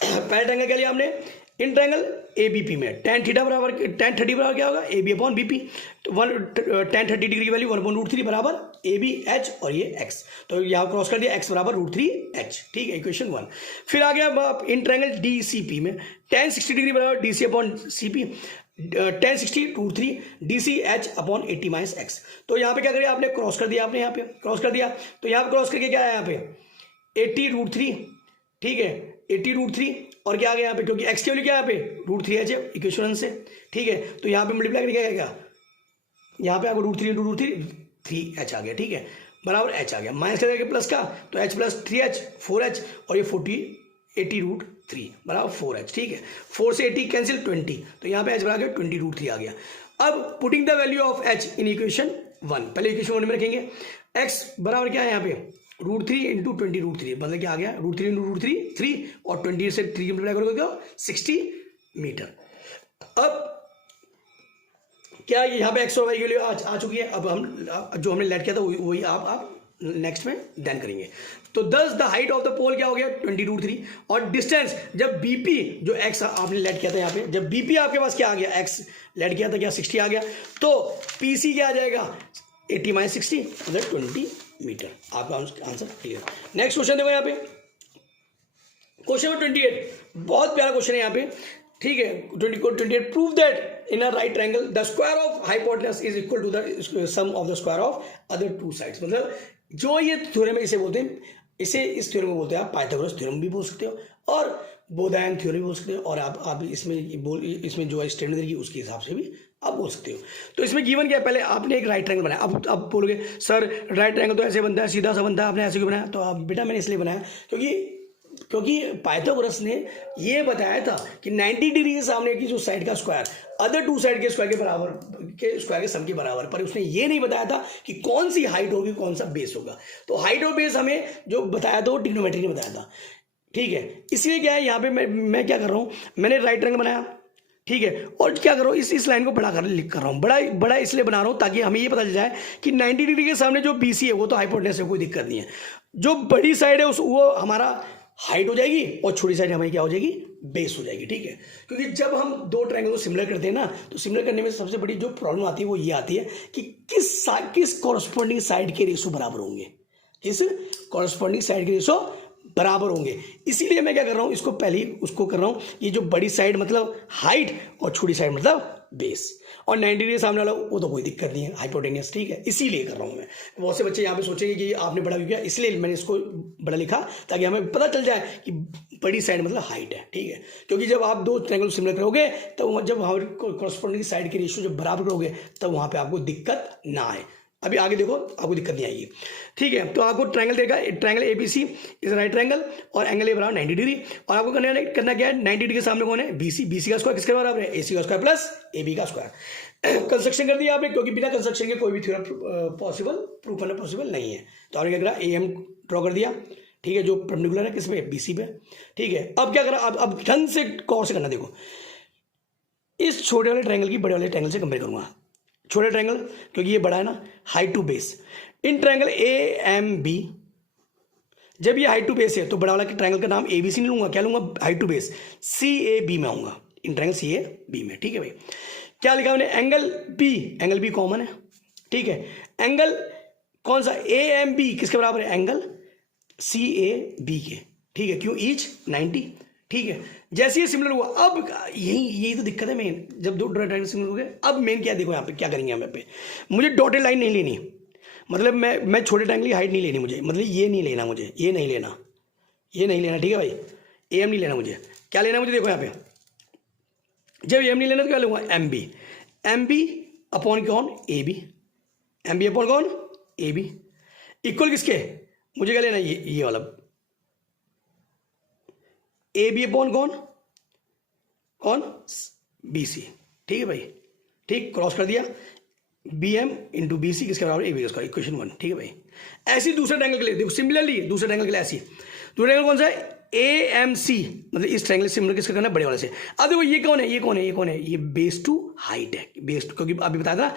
पहले ट्रायंगल क्या लिया हमने, in triangle A B P में tan थीटा बराबर tan 30 बराबर क्या होगा A B upon B P. तो tan 30 डिग्री की वैल्यू 1/√3 बराबर ए बी एच और ये एक्स, तो यहाँ क्रॉस कर दिया एक्स बराबर √3 एच, ठीक है, इक्वेशन 1। फिर आ गया in triangle D C P में tan 60 डिग्री बराबर D C upon C P, tan 60 √3 D C H upon 80 minus x. तो यहाँ पे क्या करिए आपने क्रॉस कर दिया, आपने यहाँ पे क्रॉस कर दिया, तो यहाँ पे क्रॉस करके क्या है यहाँ पे 80√3, ठीक है 80√3, और क्या आ गया यहाँ पे क्योंकि एक्स की वैल्यू क्या है यहाँ पे √3 एच है इक्वेशन से, ठीक है। तो यहाँ पे मल्टीप्लाई करके क्या आएगा, यहाँ पे आपको √3 3 एच आ गया, ठीक है, बराबर एच आ गया, माइनस कर प्लस का तो एच प्लस 3h 4h और ये 80√3 बराबर 4h, ठीक है। 4 से 80 कैंसिल 20, तो यहाँ पे h बराबर 20√3 आ गया। अब putting the value of h in equation 1, पहले इक्वेशन 1 में रखेंगे x बराबर क्या है यहाँ पे √3 इंटू 20√3, मतलब क्या आ गया √3 इंटू √3 3 और 20 से 3 मल्टीप्लाई करोगे क्या 60 मीटर। अब क्या यहाँ पे एक्स और वाई की वैल्यू आ चुकी है। अब हम जो हमने लेट किया था वही आप नेक्स्ट में देन करेंगे। तो 10 द हाइट ऑफ द पोल क्या हो गया 20√3, और डिस्टेंस जब बीपी जो एक्स आपने लेट किया था यहाँ पे, जब बीपी आपके पास क्या आ गया एक्स लेट किया था क्या 60 आ गया, तो पीसी क्या आ जाएगा 80 माइनस 60 मतलब 20 मीटर। आपका आंसर क्लियर। नेक्स्ट क्वेश्चन देखो यहाँ पे, क्वेश्चन नंबर 28, बहुत प्यारा क्वेश्चन है यहाँ पे, ठीक है। 28 prove that in a right triangle the square of hypotenuse is equal to the sum of the square of other two sides. मतलब जो ये थ्योरम है इसे बोलते हैं, इसे इस थ्योरम को बोलते हैं आप पाइथागोरस थ्योरम भी बोल सकते हो और बोधायन थ्योरम भी बोल सकते हो, और आप इसमें जो स्टेटमेंट देगी उसके हिसाब से भी आप बोल सकते हो। तो इसमें गिवन क्या है, पहले आपने एक राइट ट्रायंगल बनाया, अब बोलोगे सर राइट ट्रायंगल तो ऐसे बनता है सीधा सा बनता है, आपने ऐसे क्यों बनाया, तो आप बेटा मैंने इसलिए बनाया क्योंकि पाइथागोरस ने ये बताया था कि 90 डिग्री के सामने की जो साइड का स्क्वायर अदर टू साइड के स्क्वायर के बराबर के स्क्वायर के सम के बराबर, पर उसने ये नहीं बताया था कि कौन सी हाइट होगी कौन सा बेस होगा। तो हाइट और बेस हमें जो बताया था वो ट्रिग्नोमेट्री ने बताया था, ठीक है। इसलिए क्या है यहाँ पे मैं क्या कर रहा हूँ, मैंने राइट ट्रायंगल बनाया, ठीक है, और क्या कर रहा हूँ इस लाइन को बड़ा कर लिख कर रहा हूँ, बड़ा इसलिए बना रहा हूँ ताकि हमें ये पता चल जाए कि 90 डिग्री के सामने जो बीसी है वो तो हाइपोटेनस है, कोई दिक्कत नहीं है। जो बड़ी साइड है वो हमारा हाइट हो जाएगी और छोटी साइड हमारी क्या हो जाएगी बेस हो जाएगी, ठीक है। क्योंकि जब हम दो ट्रायंगल को सिमिलर करते हैं ना, तो सिमिलर करने में सबसे बड़ी जो प्रॉब्लम आती है वो ये आती है कि किस कॉरस्पॉन्डिंग साइड के रेशो बराबर होंगे, किस कॉरस्पॉन्डिंग साइड के रेशो बराबर होंगे। इसीलिए मैं क्या कर रहा हूँ, इसको पहले ही उसको कर रहा हूँ, ये जो बड़ी साइड मतलब हाइट और छोटी साइड मतलब बेस, और 90 डिग्री सामने वाला वो तो कोई दिक्कत नहीं है हाइपोटेनियस, ठीक है। इसीलिए कर रहा हूँ मैं। बहुत से बच्चे यहाँ पे सोचेंगे कि आपने बड़ा किया, इसलिए मैंने इसको बड़ा लिखा ताकि हमें पता चल जाए कि बड़ी साइड मतलब हाइट है, ठीक है। क्योंकि जब आप दो ट्रायंगल सिमिलर करोगे तो जब कॉरस्पॉन्डिंग साइड के रेशियो जब बराबर करोगे तब वहाँ पे आपको दिक्कत ना आए। अभी आगे देखो आपको दिक्कत नहीं आएगी, ठीक है। तो आपको ट्रायंगल देगा, triangle ABC is right triangle और एंगल ए बराबर 90 डिग्री, और आपको करना क्या है 90 डिग्री के सामने कौन है बीसी का स्क्वायर किसके बराबर है एसी का स्क्वायर प्लस एबी का स्क्वायर। कंस्ट्रक्शन कर दिया आपने, क्योंकि बिना कंस्ट्रक्शन के कोई भी थ्योरम प्रूफ करना पॉसिबल नहीं है। तो आपने क्या करा एम ड्रॉ कर दिया, ठीक है, जो परपेंडिकुलर है किस पे बीसी पे, ठीक है। अब क्या करा, अब ढंग से गौर से करना, देखो इस छोटे वाले ट्रायंगल की बड़े वाले ट्रायंगल से कंपेयर करूंगा। छोटे ट्रायंगल क्योंकि ये बड़ा है ना, height to base, in triangle A M B, जब ये हाइट टू बेस है तो बड़ा वाला ट्रायंगल का नाम एबीसी नहीं लूंगा, क्या लूंगा height to base C A B में आऊंगा, in triangle C A B में, ठीक है भाई। क्या लिखा मैंने, एंगल बी कॉमन है, ठीक है। एंगल कौन सा, ए एम बी किसके बराबर है, एंगल सी ए बी के, ठीक है, क्यों, ईच 90, ठीक है। जैसे ये सिमिलर हुआ, अब यही तो दिक्कत है मेन, जब दो ट्रायंगल सिमिलर हो गए, अब मेन क्या देखो यहाँ पे क्या करेंगे, यहाँ पे मुझे डॉटेड लाइन नहीं लेनी, मतलब मैं छोटे ट्रायंगल की हाइट नहीं लेनी मुझे, मतलब ये नहीं लेना मुझे, ये नहीं लेना, ठीक है भाई, ए एम नहीं लेना मुझे, क्या लेना मुझे, देखो यहाँ पे, जब एम नहीं लेना तो क्या लूंगा, एम बी अपॉन कौन, A B, M B upon कौन, ए बी, इक्वल किसके, मुझे क्या लेना, ये वाला ए बी अपॉन कौन बी सी, ठीक है भाई, ठीक, क्रॉस कर दिया, B M into B C किसके बराबर, ए बी का, इक्वेशन 1, ठीक है भाई। ऐसी दूसरे ट्रायंगल के लिए देखो, सिमिलरली दूसरे ट्रायंगल के लिए ऐसी, दूसरा ट्रायंगल कौन सा है, ए एम सी, मतलब इस ट्रायंगल सिमिलर किसका करना है, बड़े वाले से। अब देखो ये कौन है, ये बेस टू हाइट है, बेस टू, क्योंकि अभी बताया था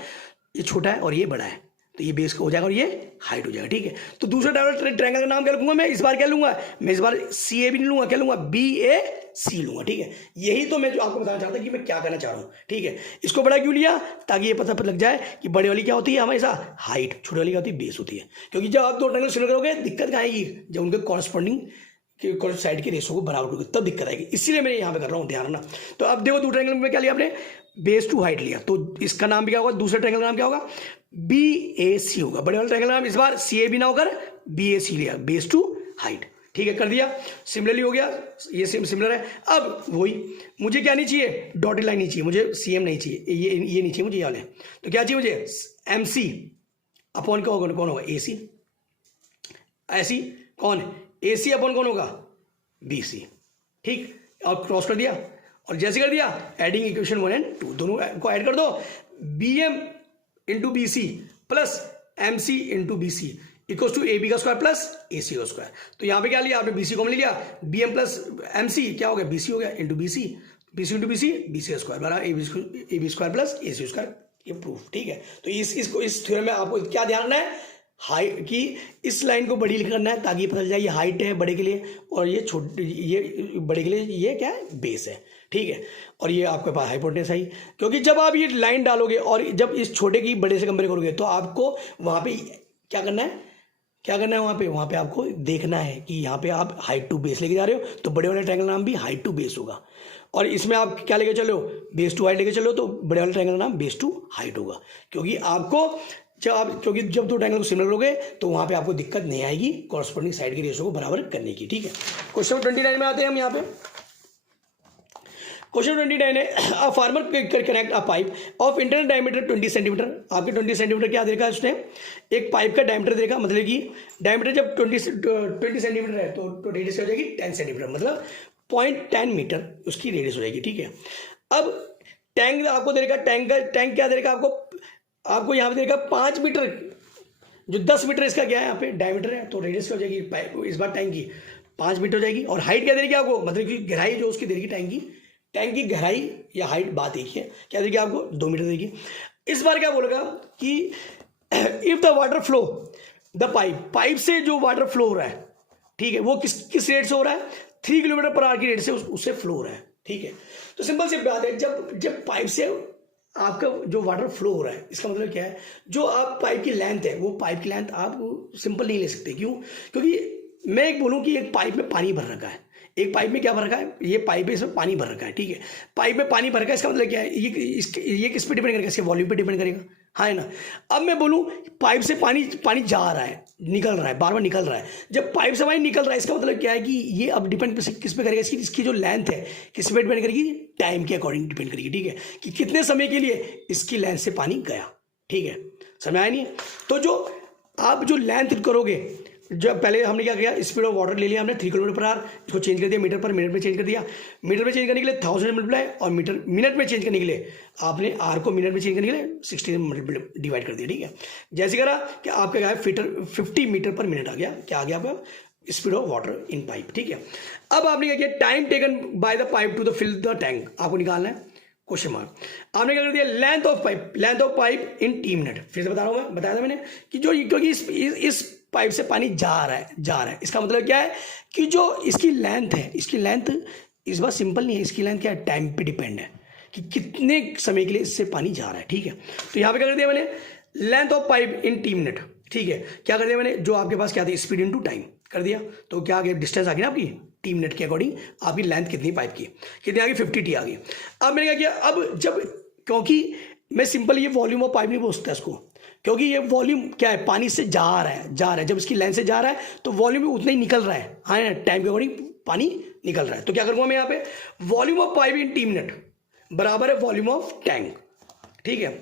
ये छोटा है और ये बड़ा है, तो ये बेस हो जाएगा और ये हाइट हो जाएगा, ठीक है। तो दूसरा ट्रायंगल का नाम क्या लूंगा मैं, इस बार क्या लूंगा, मैं इस बार सी ए भी नहीं लूंगा, क्या लूंगा, बी ए सी लूंगा, ठीक है। यही तो मैं जो आपको बताना चाहता कि मैं क्या करना चाह रहा हूँ, ठीक है। इसको बड़ा क्यों लिया, ताकि ये पता लग जाए कि बड़े वाली क्या होती है हमेशा हाइट, छोटे वाली क्या होती है बेस होती है, क्योंकि जब आप दो ट्रायंगल सिमिलर करोगे दिक्कत क्या आएगी, जब उनके कॉरस्पॉन्डिंग साइड के रेशो को बराबर करोगे तब दिक्कत आएगी, इसीलिए मैं यहाँ पे कर रहा हूँ, ध्यान रखना। तो अब देखो दो ट्रायंगल में क्या लिया आपने, बेस टू हाइट लिया, तो इसका नाम भी क्या होगा, दूसरे ट्रायंगल का नाम क्या होगा, बी ए सी होगा, बड़े वाले ट्रायंगल का नाम इस बार सी ए बी ना होकर बी ए सी लिया, बेस टू हाइट, ठीक है, कर दिया, सिमिलरली हो गया, ये सिमिलर है। अब वही मुझे क्या नहीं चाहिए, डॉटेड लाइन नहीं चाहिए मुझे, सी एम नहीं चाहिए, ये नहीं चाहिए मुझे, ये वाले, तो क्या चाहिए मुझे, एम सी अपॉन कौन होगा, ए सी, ऐसी कौन, ए सी अपॉन कौन होगा, बी सी, ठीक, और क्रॉस कर दिया, और जैसे कर दिया एडिंग इक्वेशन 1 एंड 2, दोनों को ऐड कर दो, B M into B C plus M C into B C equal to A B का स्क्वायर प्लस ए सी का स्क्वायर। तो यहाँ पे क्या लिया आपने, बी सी कॉमन लिया, B M plus M C क्या हो गया, बी सी हो गया, into B C, B C into B C, B C का स्क्वायर बराबर A B square plus A C square, ये प्रूफ, ठीक है। तो इस थ्योरम में आपको क्या ध्यान रखना है, हाइट की इस लाइन को बड़ी करना है, ताकि पता चल जाए ये हाइट है बड़े के लिए, और ये छोटे, ये बड़े के लिए ये क्या है, बेस है, ठीक है। और ये आपके पास हाइपोटेनस है, क्योंकि जब आप ये लाइन डालोगे और जब इस छोटे की बड़े से कंपेयर करोगे, तो आपको वहाँ पे क्या करना है, वहाँ पे आपको देखना है कि यहाँ पे आप हाइट टू बेस लेके जा रहे हो, तो बड़े वाले ट्रायंगल नाम भी हाइट टू बेस होगा, और इसमें आप क्या लेके चलो, बेस टू हाइट लेके चलो, तो बड़े वाले ट्रायंगल नाम बेस टू हाइट होगा, क्योंकि जब दो ट्रायंगल को सिमिलर लोगे तो वहाँ पे आपको दिक्कत नहीं आएगी कॉरस्पॉन्डिंग साइड के रेशो को बराबर करने की, ठीक है। क्वेश्चन 29 में आते हैं हम यहाँ पे, क्वेश्चन 29 है, a farmer connect a pipe of internal diameter 20 centimetre, आपके 20 सेंटीमीटर क्या देखा है उसने, एक पाइप का डायमीटर देखा, मतलब कि डायमीटर जब 20 सेंटीमीटर है तो रेडियस हो जाएगी 10 सेंटीमीटर, मतलब 0.10 मीटर उसकी रेडियस हो जाएगी, ठीक है। अब टैंक आपको देगा, टैंक क्या देगा आपको यहाँ पे देगा 5 मीटर, जो 10 मीटर इसका क्या है यहाँ पे डायमीटर है, तो रेडियस क्या हो जाएगी पाइप इस बार टैंक की 5 मीटर हो जाएगी, और हाइट क्या देगी आपको, मतलब कि गहराई जो उसकी देगी टैंक की गहराई या हाइट बात एक ही है, क्या देगी आपको 2 मीटर देगी। इस बार क्या बोलेगा कि if the water flow the pipe से जो वाटर फ्लो हो रहा है, ठीक है, वो किस रेट से हो रहा है, 3 किलोमीटर पर आवर की रेट से उससे फ्लो हो रहा है, ठीक है। तो सिंपल सी बात है, जब पाइप से आपका जो वाटर फ्लो हो रहा है, इसका मतलब क्या है, जो आप पाइप की लेंथ है, वो पाइप की लेंथ आप सिंपल नहीं ले सकते, क्यों, क्योंकि मैं एक बोलूं कि एक पाइप में पानी भर रखा है, एक पाइप में क्या भर रखा है, ये पाइप है इसमें पानी भर रखा है, ठीक है, पाइप में पानी भर रखा है, इसका मतलब क्या है, ये किस पे डिपेंड करेगा, इसके वॉल्यूम पे डिपेंड करेगा, हाँ है ना। अब मैं बोलूं पाइप से पानी जा रहा है, निकल रहा है, बार बार निकल रहा है, जब पाइप से पानी निकल रहा है, इसका मतलब क्या है कि ये अब डिपेंड किस पे करेगा, इसकी जो लेंथ है किस पे डिपेंड करेगी, टाइम के अकॉर्डिंग डिपेंड करेगी, ठीक है, कि कितने समय के लिए इसकी लेंथ से पानी गया, ठीक है, समझ आया नहीं। तो जो आप जो लेंथ करोगे, जब पहले हमने क्या किया, स्पीड ऑफ वाटर ले लिया हमने 3 किलोमीटर पर आवर, इसको चेंज कर दिया मीटर पर मिनट में चेंज कर दिया, मीटर में चेंज करने के लिए 1000 मल्टीप्लाई, और मीटर मिनट में चेंज करने के लिए आपने आर को मिनट में चेंज करने के लिए 60 मल्टीप्लाई डिवाइड कर दिया, ठीक है। जैसे करा कि आपका क्या है 50 मीटर पर मिनट आ गया, क्या आ गया आपका speed of water in pipe, ठीक है। अब आपने क्या किया, time taken by the pipe to the fill the tank आपको निकालना है, क्वेश्चन मार्क। आपने क्या कर दिया, length of pipe in T minute, फिर से बता रहा हूँ मैं, बताया था मैंने कि जो क्योंकि इस पाइप से पानी जा रहा है, इसका मतलब क्या है कि जो इसकी लेंथ है, इसकी लेंथ इस बार सिंपल नहीं है, इसकी लेंथ क्या है, टाइम पे डिपेंड है, कि कितने समय के लिए इससे पानी जा रहा है, ठीक है। तो यहाँ पे क्या कर दिया मैंने, length of pipe in T minute, ठीक है। क्या कर दिया मैंने, जो आपके पास क्या थी स्पीड इनटू टाइम कर दिया, तो क्या आ गया डिस्टेंस आ गई ना आपकी टी मिनट के अकॉर्डिंग, आपकी लेंथ कितनी पाइप की, कितनी आ गई 50 टी आ गई। अब मैंने क्या किया, अब जब, क्योंकि मैं सिंपल ये वॉल्यूम ऑफ पाइप नहीं बोल सकता इसको, क्योंकि ये वॉल्यूम क्या है, पानी से जा रहा है, जब इसकी लेंथ से जा रहा है तो वॉल्यूम भी उतना ही निकल रहा है, हाँ टाइम के अकॉर्डिंग पानी निकल रहा है। तो क्या करूँगा मैं यहाँ पे, volume of pipe in T minute बराबर है वॉल्यूम ऑफ टैंक, ठीक है,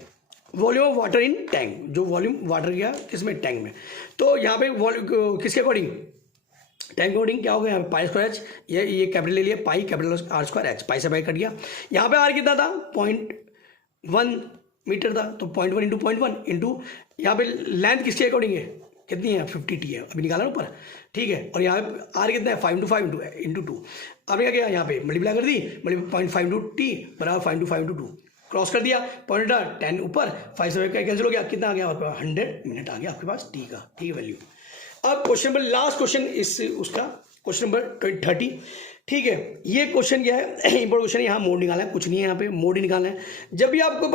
volume of water in tank, जो वॉल्यूम वाटर गया किसमें, टैंक में। तो यहाँ पे किसके अकॉर्डिंग, टैंक अकॉर्डिंग क्या हो गया, यहाँ पे पाई स्क्वायर एच, ये कैपिटल ले लिया, pi capital R square h, pi से पाई कट गया। यहाँ पे आर कितना था 0.1 मीटर था, तो 0.1 इंटू 0.1 इंटू यहाँ पे लेंथ किसके अकॉर्डिंग है, कितनी है 50 टी है, अभी निकाला ना ऊपर, ठीक है। और यहाँ पे आर कितना है 5 इंटू 5 इंटू 2, अब क्या किया यहाँ पे मल्टीप्लाई कर दी, 0.5 इंटू टी बराबर 5 इंटू 5 इंटू 2, क्रॉस कर दिया, पॉइंट 10 ऊपर, 5 से कैंसिल हो गया, कितना आ गया 100 मिनट आ गया आपके पास टी का, ठीक है वैल्यू। अब क्वेश्चन नंबर, लास्ट क्वेश्चन इस उसका क्वेश्चन नंबर 30, ठीक है। ये क्वेश्चन क्या है, इंपॉर्टेंट क्वेश्चन है, यहाँ मोड निकालना है, कुछ नहीं है यहाँ पे, मोड ही निकालना है। जब भी आपको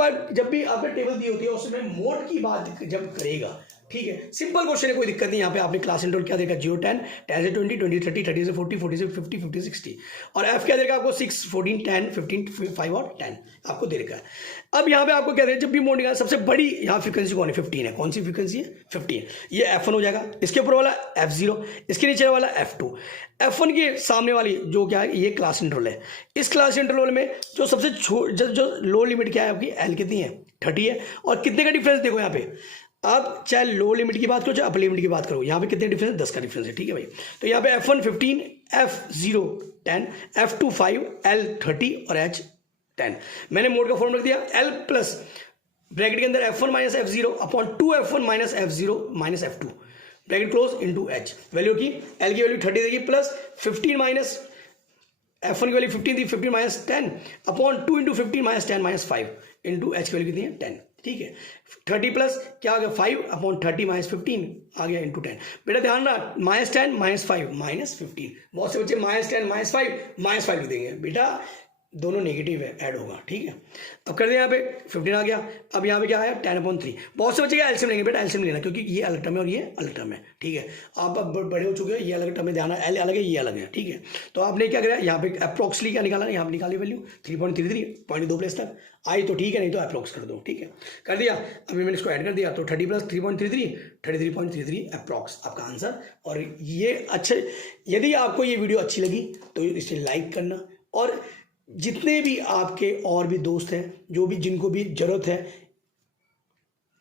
टेबल दी होती है उसमें मोड की बात जब करेगा, ठीक है, सिंपल क्वेश्चन है, कोई दिक्कत नहीं। यहाँ पे आपने क्लास इंटरवल क्या देगा 0 10 10 से 20 20 30 30 से 40 40 से 50 50 से 60, और एफ क्या देगा आपको 6 14 10 15 5 और 10 आपको दे रखा है। अब यहाँ पे आपको क्या देगा, जब भी मोड निकालना, सबसे बड़ी यहाँ फ्रीक्वेंसी कौन है 15 है, कौन सी फ्रीक्वेंसी है 15, ये F1 हो जाएगा, इसके ऊपर वाला F0, इसके नीचे वाला F2, F1 के सामने वाली जो क्या है ये क्लास इंटरवल है। इस क्लास इंटरवल में जो सबसे जो लो लिमिट क्या है आपकी L कितनी है 30 है, और कितने का डिफरेंस देखो यहाँ पे, आप चाहे लो लिमिट की बात करो चाहे अपर लिमिट की बात करो, यहाँ पे कितने डिफरेंस है 10 का डिफरेंस है, ठीक है भाई। तो यहाँ पे F1 15, F0 10, F2 5, L 30 और H 10। मैंने मोड का फॉर्म रख दिया, L प्लस ब्रैकेट के अंदर F1 minus F0 upon 2F1 minus F0 minus F2 bracket close into H, value की L की वैल्यू 30 देगी, प्लस 15 माइनस F1 की वैल्यू 15 थी, 15 minus 10 upon 2 into 15 minus 10 minus 5 into H की वैल्यू कितनी है 10, ठीक है। 30 प्लस क्या आ गया 5 अपॉन 30 माइनस 15 आ गया इंटू 10। बेटा ध्यान रहा, माइनस 10 माइनस 5 माइनस 15, बहुत से बच्चे माइनस 10 माइनस 5 लिख देंगे, बेटा दोनों नेगेटिव है, ऐड होगा, ठीक है। अब कर दें यहाँ पे 15 आ गया, अब यहाँ पे क्या आया 10/3, बहुत से बच्चे क्या एलसीएम लेंगे, बेटा एलसीएम लेना, क्योंकि ये अलग टर्म है और ये अलग टर्म है, ठीक है। आप अब बड़े हो चुके हो, ये अलग टर्म में ध्यान, एल अलग है ये अलग है, ठीक है। तो आपने क्या करा, यहाँ पे अप्रोक्सली क्या निकाला, यहाँ पे निकाली वैल्यू 3.33, 0.2 प्लेस तक आई तो ठीक है, नहीं तो अप्रोक्स कर दो, ठीक है, कर दिया। अभी मैंने इसको ऐड कर दिया, तो 30 प्लस 3.33 33.33 अप्रोक्स आपका आंसर। और ये अच्छे, यदि आपको ये वीडियो अच्छी लगी तो इसे लाइक करना, और जितने भी आपके और भी दोस्त हैं, जो भी जिनको भी ज़रूरत है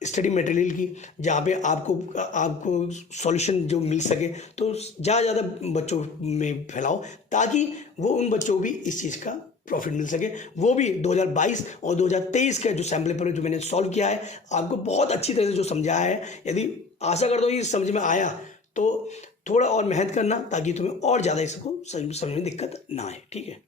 स्टडी मटेरियल की, जहाँ पे आपको सॉल्यूशन जो मिल सके, तो ज़्यादा बच्चों में फैलाओ, ताकि वो उन बच्चों को भी इस चीज़ का प्रॉफिट मिल सके, वो भी 2022 और 2023 का जो सैम्पल पेपर जो मैंने सॉल्व किया है, आपको बहुत अच्छी तरह से जो समझाया है। यदि आशा करता हूँ ये समझ में आया, तो थोड़ा और मेहनत करना, ताकि तुम्हें और ज़्यादा इसको समझ में दिक्कत ना आए, ठीक है।